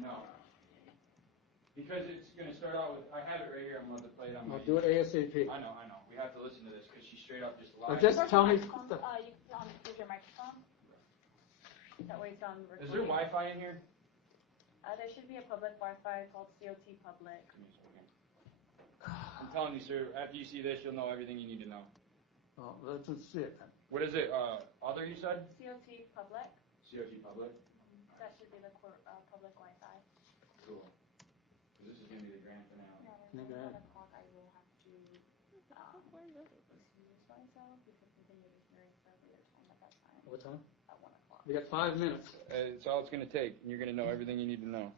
No. Because it's going to start out with, I have it right here, I'm going to play it on my... I'll do it ASAP. I know. We have to listen to this because she straight up just Or lied. just tell me. You can use your microphone. That way it's on recording. Is there Wi-Fi in here? There should be a public Wi-Fi called COT Public. I'm telling you, sir, after you see this, you'll know everything you need to know. Well, let's see it then. What is it, other you said? COT public. COT public? That should be the public Wi-Fi. Cool. This is gonna be the grand finale. No, at 1 o'clock I will have to excuse myself because we've been waiting here for a later time at that time. What time? At 1 o'clock. We got 5 minutes. It's all it's gonna take, and you're gonna know everything you need to know.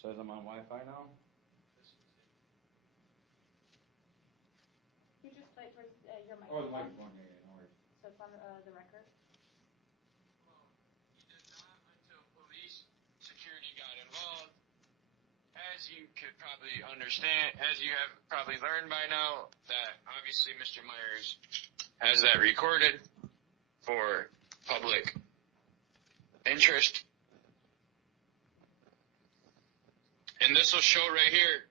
Says I'm on Wi-Fi now. You just play towards your Oh, the microphone. microphone, yeah, no worries. So it's on the record. Until police security got involved. As you could probably understand, as you have probably learned by now, that obviously Mr. Myers has that recorded for public interest. And this will show right here.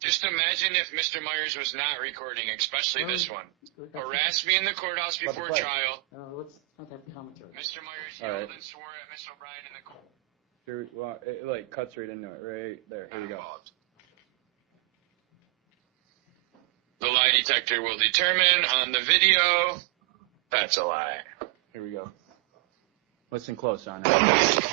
Just imagine if Mr. Myers was not recording, especially this one. Harassed me in the courthouse before trial. Let's not have commentary. Mr. Myers All yelled right. and swore at Miss O'Brien in the court. Here, well, it like cuts right into it, right there. Here we go. The lie detector will determine on the video that's a lie. Here we go. Listen close on it.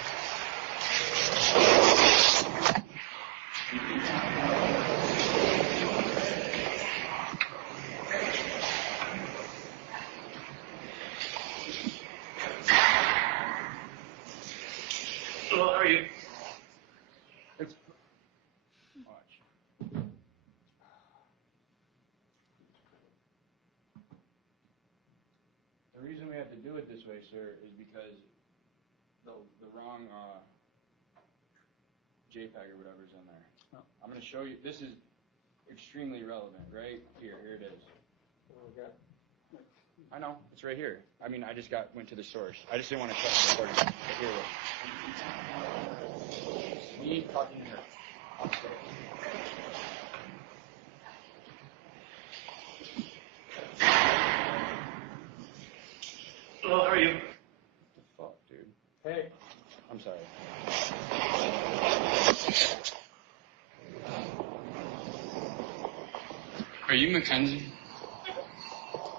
Hello, how are you? It's watch. The reason we have to do it this way, sir, is because the wrong JPEG or whatever's in there. Oh. I'm going to show you. This is extremely relevant, right? Here it is. I know, it's right here. I mean, I just went to the source. I just didn't want to cut the recording. But here it is. Me talking to her. Hello, how are you? What the fuck, dude? Hey. I'm sorry. Are you Makenzie?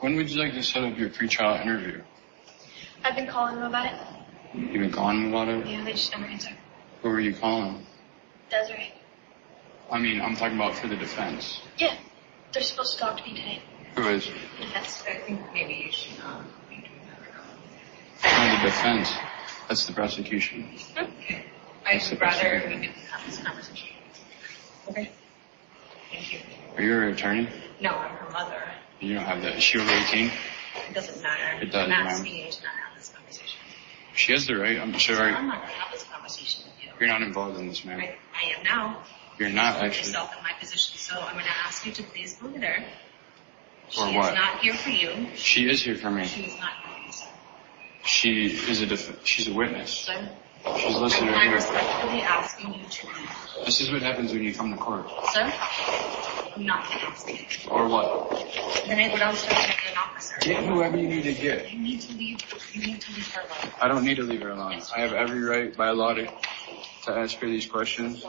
When would you like to set up your pre-trial interview? I've been calling them about it. You've been calling them about it? Yeah, they just never answer. Who were you calling? Desiree. I mean, I'm talking about for the defense. Yeah, they're supposed to talk to me today. Who is? Defense. I think maybe you should not be doing No, the defense. That's the prosecution. Okay. I would rather we didn't have this conversation. Okay? Thank you. Are you her attorney? No, I'm her mother. You don't have that. Is she over 18? It doesn't matter. It does, I'm ma'am. asking you to not have this conversation. She has the right. I'm sure. I'm not going to have this conversation with you. You're not involved in this, ma'am. I am now. You're not Put actually. yourself in my position, so I'm going to ask you to please go over there. She For is what? not here for you. She is here for me. She is not here for you, sir. She is she's a witness. Sir, She's listed right I'm here. respectfully asking you to leave. This is what happens when you come to court. Sir, I'm not going to ask you. Or what? Then I go downstairs and get an officer. Get whoever you need to get. You need to leave. You need to leave her alone. I don't need to leave her alone. I have every right by law to ask her these questions.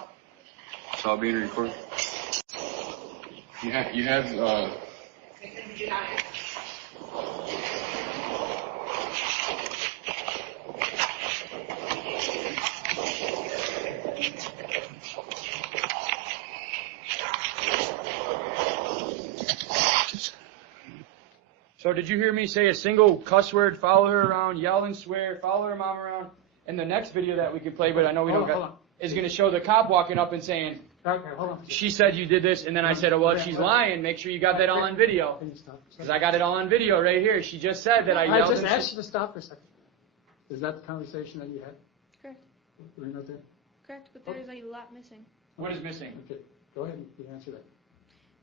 So I'll be in record. You have Do not. So did you hear me say a single cuss word, follow her around, yell and swear, follow her mom around? And the next video that we can play, but I know we don't got, is going to show the cop walking up and saying, Okay, hold on. she said you did this, and then I said, oh, well, if she's lying, make sure you got that all on video. Can you stop? Because I got it all on video right here. She just said that I yelled just and asked you to stop for a second. Is that the conversation that you had? Correct. Were you not there? Correct, but there is a lot missing. What is missing? Okay, go ahead and answer that.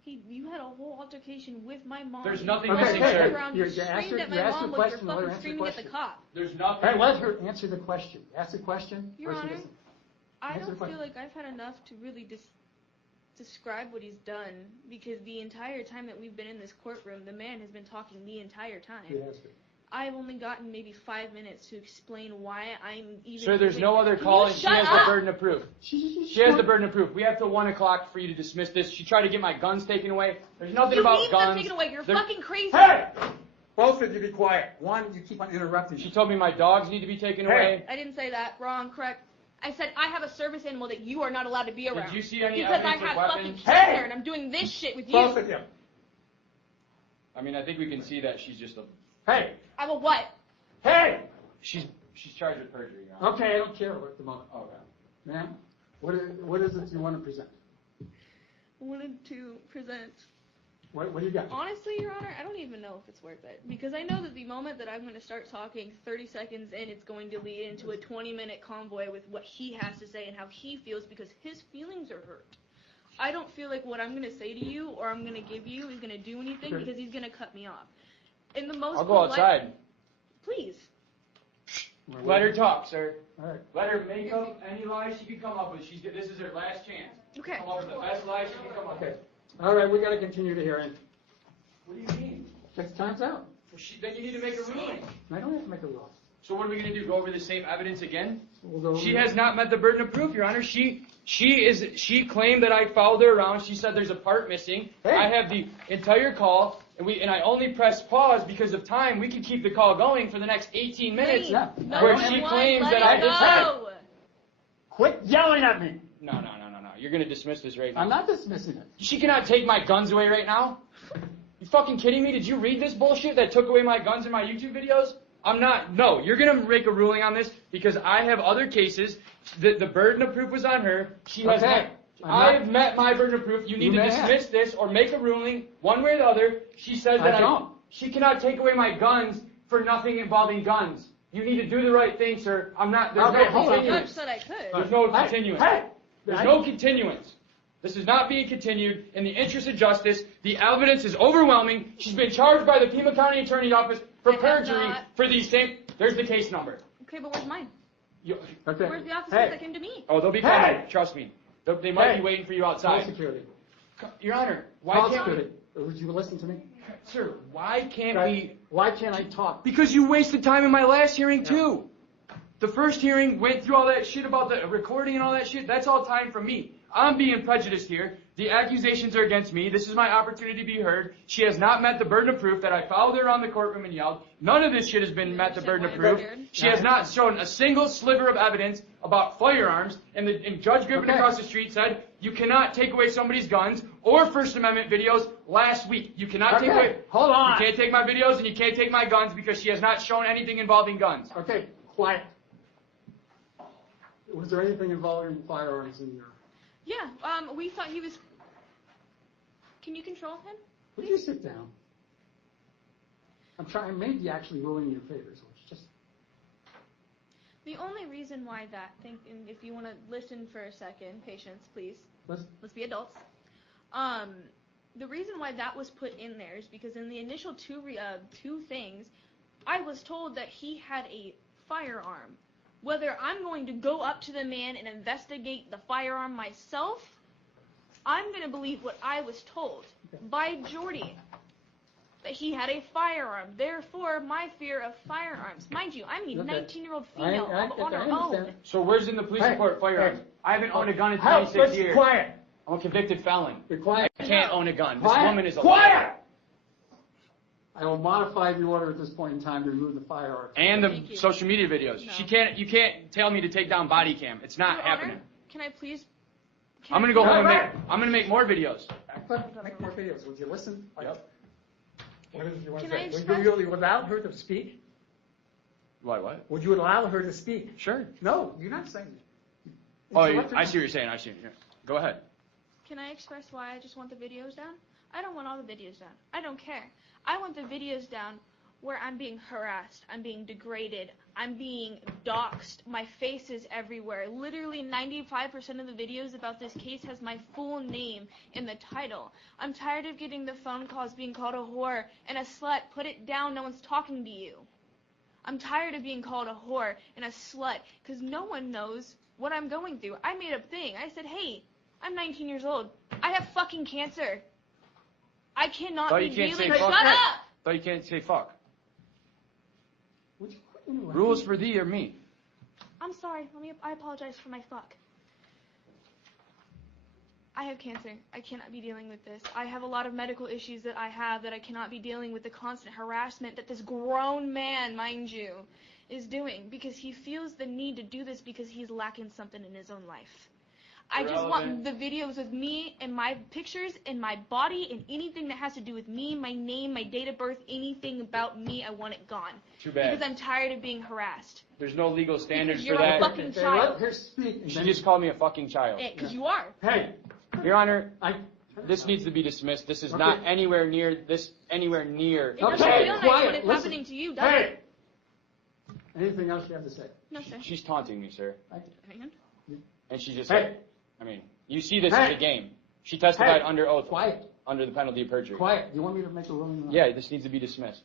You had a whole altercation with my mom. There's nothing You missing, walked sir. around, You you asked screamed her- at you my asked her mom while you're question, let her fucking answer the screaming at the question. cop. There's nothing. Hey, let her answer the question. Ask the question. Your or she Honor, doesn't. I Answer the don't question. feel like I've had enough to really describe what he's done, because the entire time that we've been in this courtroom, the man has been talking the entire time. You asked her. I've only gotten maybe 5 minutes to explain why I'm even... Sir, there's no other call, and she has the burden of proof. She has the burden of proof. We have till 1 o'clock for you to dismiss this. She tried to get my guns taken away. There's nothing about guns. You need them taken away. You're fucking crazy. Hey! Both of you be quiet. One, you keep on interrupting. She told me my dogs need to be taken away. I didn't say that. Wrong. Correct. I said I have a service animal that you are not allowed to be around. Did you see any because I evidence have of fucking weapons? cancer and I'm doing this shit with you. Both of you. I mean, I think we can see that she's just a... Hey! I'm a what? Hey! She's charged with perjury, Your Honor. Okay, I don't care at the moment. Oh, yeah. Ma'am, what is it you want to present? I wanted to present... What do you got? Honestly, Your Honor, I don't even know if it's worth it. Because I know that the moment that I'm going to start talking, 30 seconds in, it's going to lead into a 20-minute convoy with what he has to say and how he feels because his feelings are hurt. I don't feel like what I'm going to say to you or I'm going to give you is going to do anything because he's going to cut me off. In the most I'll go outside. Please. Let her talk, sir. All right. Let her make up any lies she can come up with. This is her last chance. Okay. Come up with the best lies she can come up with. Okay. All right, we got to continue the hearing. What do you mean? Because time's out. Well, then you need to make a ruling. I don't have to make a rule. So what are we going to do? Go over the same evidence again? We'll go over She it. has not met the burden of proof, Your Honor. She claimed that I followed her around. She said there's a part missing. Hey. I have the entire call, and I only pressed pause because of time. We could keep the call going for the next 18 minutes. Yeah. No, where one she won. claims Let that it I did go. Quit yelling at me. No. You're going to dismiss this right now. I'm not dismissing it. She cannot take my guns away right now. You fucking kidding me? Did you read this bullshit that took away my guns in my YouTube videos? I'm not. No, you're going to make a ruling on this because I have other cases. The burden of proof was on her. She has Okay. not. I've met my burden of proof. You need to dismiss this or make a ruling one way or the other. She says that I don't. She cannot take away my guns for nothing involving guns. You need to do the right thing, sir. I'm not. There's Okay, no hold on. The judge continuance. said I could. There's no continuance. Hey! There's no continuance. This is not being continued in the interest of justice. The evidence is overwhelming. She's been charged by the Pima County Attorney's Office for I have perjury not. for these same. There's the case number. Okay, but where's mine? Okay. Where's the officers that came to me? Oh, they'll be coming. Trust me. They might be waiting for you Call outside. security. Your Honor, why Call can't security. Would you listen to me? Sir, why can't we? Why can't I talk? Because you wasted time in my last hearing too. The first hearing went through all that shit about the recording and all that shit. That's all time from me. I'm being prejudiced here. The accusations are against me. This is my opportunity to be heard. She has not met the burden of proof that I followed her around the courtroom and yelled. None of this shit has been met the burden of proof. She has not shown a single sliver of evidence about firearms. And Judge Griffin across the street said, you cannot take away somebody's guns or First Amendment videos last week. You cannot take away. Hold on. You can't take my videos and you can't take my guns because she has not shown anything involving guns. Okay, quiet. Was there anything involving firearms in your... Yeah, we thought he was... Can you control him? Would you sit down? I may be actually ruling in your favor, so it's just... The only reason why that, and if you want to listen for a second, patience, please. Let's be adults. The reason why that was put in there is because in the initial two things, I was told that he had a firearm. Whether I'm going to go up to the man and investigate the firearm myself, I'm going to believe what I was told by Jordy, that he had a firearm. Therefore, my fear of firearms. Mind you, I'm a 19-year-old female on her own. So where's in the police report firearms? I haven't owned a gun in 26 years. Quiet. I'm a convicted felon. Be quiet. I can't own a gun. Quiet. This woman is a Quiet! I will modify the order at this point in time to remove the firearm. And the social media videos. No. You can't tell me to take down body cam. It's not Your happening. Honor, can I please... I'm gonna go home and I'm gonna make more videos. Make more videos. Would you listen? Yep. What did you want to Can I say? express- Would you allow her to speak? What? Would you allow her to speak? Sure. No, you're not saying it. Oh, I see what you're saying. I see. Yeah. Go ahead. Can I express why I just want the videos down? I don't want all the videos down. I don't care. I want the videos down where I'm being harassed, I'm being degraded, I'm being doxxed, my face is everywhere. Literally 95% of the videos about this case has my full name in the title. I'm tired of getting the phone calls being called a whore and a slut. Put it down, no one's talking to you. I'm tired of being called a whore and a slut because no one knows what I'm going through. I made a thing. I said, hey, I'm 19 years old. I have fucking cancer. I cannot be dealing. Shut up! Thought you can't say fuck. Would you quit interrupting? Rules for thee or me. I'm sorry. I apologize for my fuck. I have cancer. I cannot be dealing with this. I have a lot of medical issues that I have that I cannot be dealing with the constant harassment that this grown man, mind you, is doing because he feels the need to do this because he's lacking something in his own life. I just want the videos of me and my pictures and my body and anything that has to do with me, my name, my date of birth, anything about me, I want it gone. Too bad. Because I'm tired of being harassed. There's no legal standards You're for a that. fucking child. Let her speak. She just called me a fucking child. Because you are. Hey. Your Honor, this needs to be dismissed. This is not anywhere near It doesn't Okay, feel nice quiet, when it's listen. happening to you, does Hey. it? Anything else you have to say? No, sir. She's taunting me, sir. Hang on. And she just Hey. I mean, you see this as a game. She testified under oath. Quiet. Under the penalty of perjury. Quiet. Do you want me to make a ruling? Yeah, this needs to be dismissed.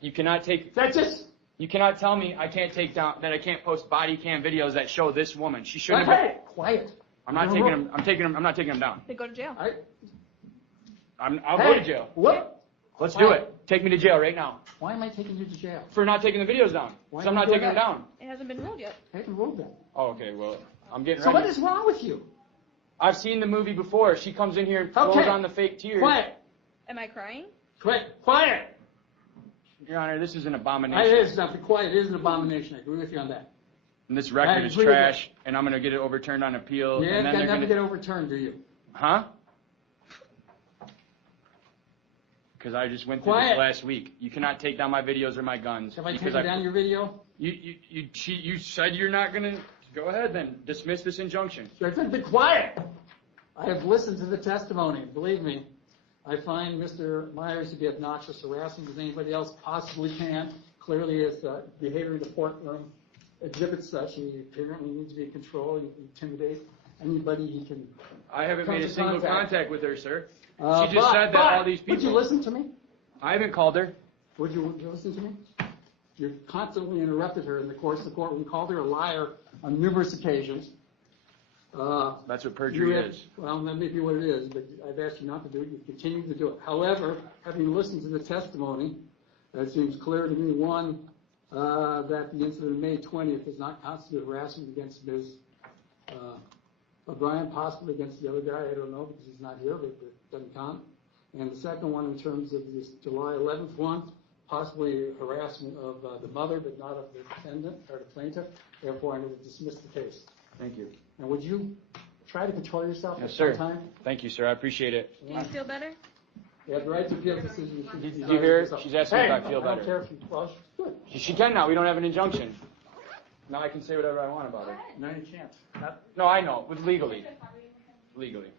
You cannot take. That's it. You cannot tell me I can't take down that I can't post body cam videos that show this woman. She shouldn't. Hey. Quiet. I'm not taking them. I'm not taking them down. They go to jail. I'll go to jail. What? Let's do it. Take me to jail right now. Why am I taking you to jail? For not taking the videos down. Why So I'm not not do taking them that? down. It hasn't been ruled yet. I haven't ruled that. Oh, okay. Well, I'm getting So ready. what is wrong with you? I've seen the movie before. She comes in here and throws on the fake tears. Quiet. Am I crying? Quiet. Your Honor, this is an abomination. It is nothing. Quiet. It is an abomination. I agree with you on that. And this record is trash, and I'm going to get it overturned on appeal. Yeah, and then they're going to get overturned, do you? Huh? Because I just went through this last week. You cannot take down my videos or my guns. Have I taken down your video? You said you're not going to. Go ahead then. Dismiss this injunction. I said be quiet. I have listened to the testimony. Believe me, I find Mr. Myers to be obnoxious, harassing as anybody else possibly can. Clearly, his behavior in the courtroom exhibits such. He apparently needs to be in control. He can intimidate anybody he can. I haven't made a single contact with her, sir. She just said that all these people. Would you listen to me? I haven't called her. Would you listen to me? You constantly interrupted her in the course of the courtroom, called her a liar on numerous occasions. That's what perjury is. Well, that may be what it is, but I've asked you not to do it. You continue to do it. However, having listened to the testimony, it seems clear to me, one, that the incident of May 20th does not constitute harassment against Ms. O'Brien, possibly against the other guy. I don't know because he's not here, but it doesn't count. And the second one, in terms of this July 11th one, possibly harassment of the mother, but not of the defendant or the plaintiff. Therefore, I'm going to dismiss the case. Thank you. And would you try to control yourself Yes, at sir. some time? Thank you, sir. I appreciate it. Do you feel better? You have the right to appeal decisions. Did you hear her? She's asking if I feel I better. don't care if you, well, good. She can now. We don't have an injunction. Now I can say whatever I want about her. No, you can't. No, I know. But legally. Legally.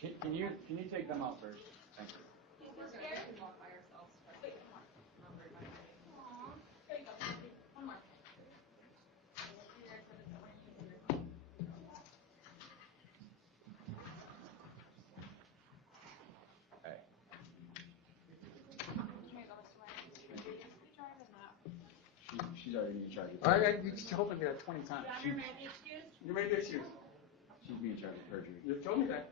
Can you take them out first? Thank you. Hey. She's already being charged. All right, you just hoping to get 20 times. You may be excused. She's being charged with perjury. You've told me that.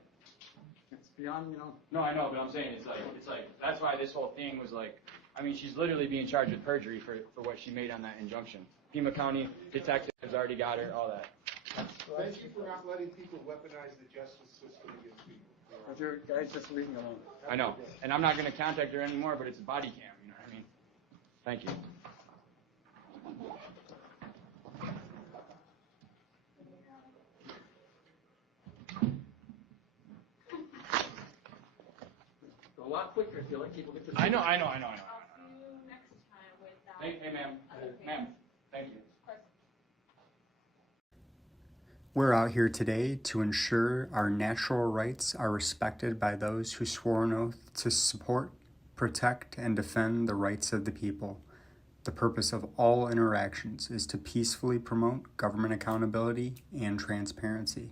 It's beyond, No, I know, but I'm saying it's like that's why this whole thing was like. I mean, she's literally being charged with perjury for what she made on that injunction. Pima County detectives already got her, all that. Thank you for not letting people weaponize the justice system against people. guys just leave me alone. I know, and I'm not going to contact her anymore, but it's a body cam, you know what I mean? Thank you. Go a lot quicker if you let people get to I know. I'll see you next time with that. Hey, ma'am. Ma'am, thank you. We're out here today to ensure our natural rights are respected by those who swore an oath to support, protect, and defend the rights of the people. The purpose of all interactions is to peacefully promote government accountability and transparency.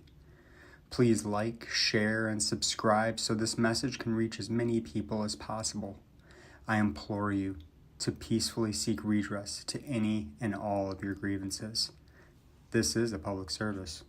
Please like, share, and subscribe so this message can reach as many people as possible. I implore you to peacefully seek redress to any and all of your grievances. This is a public service.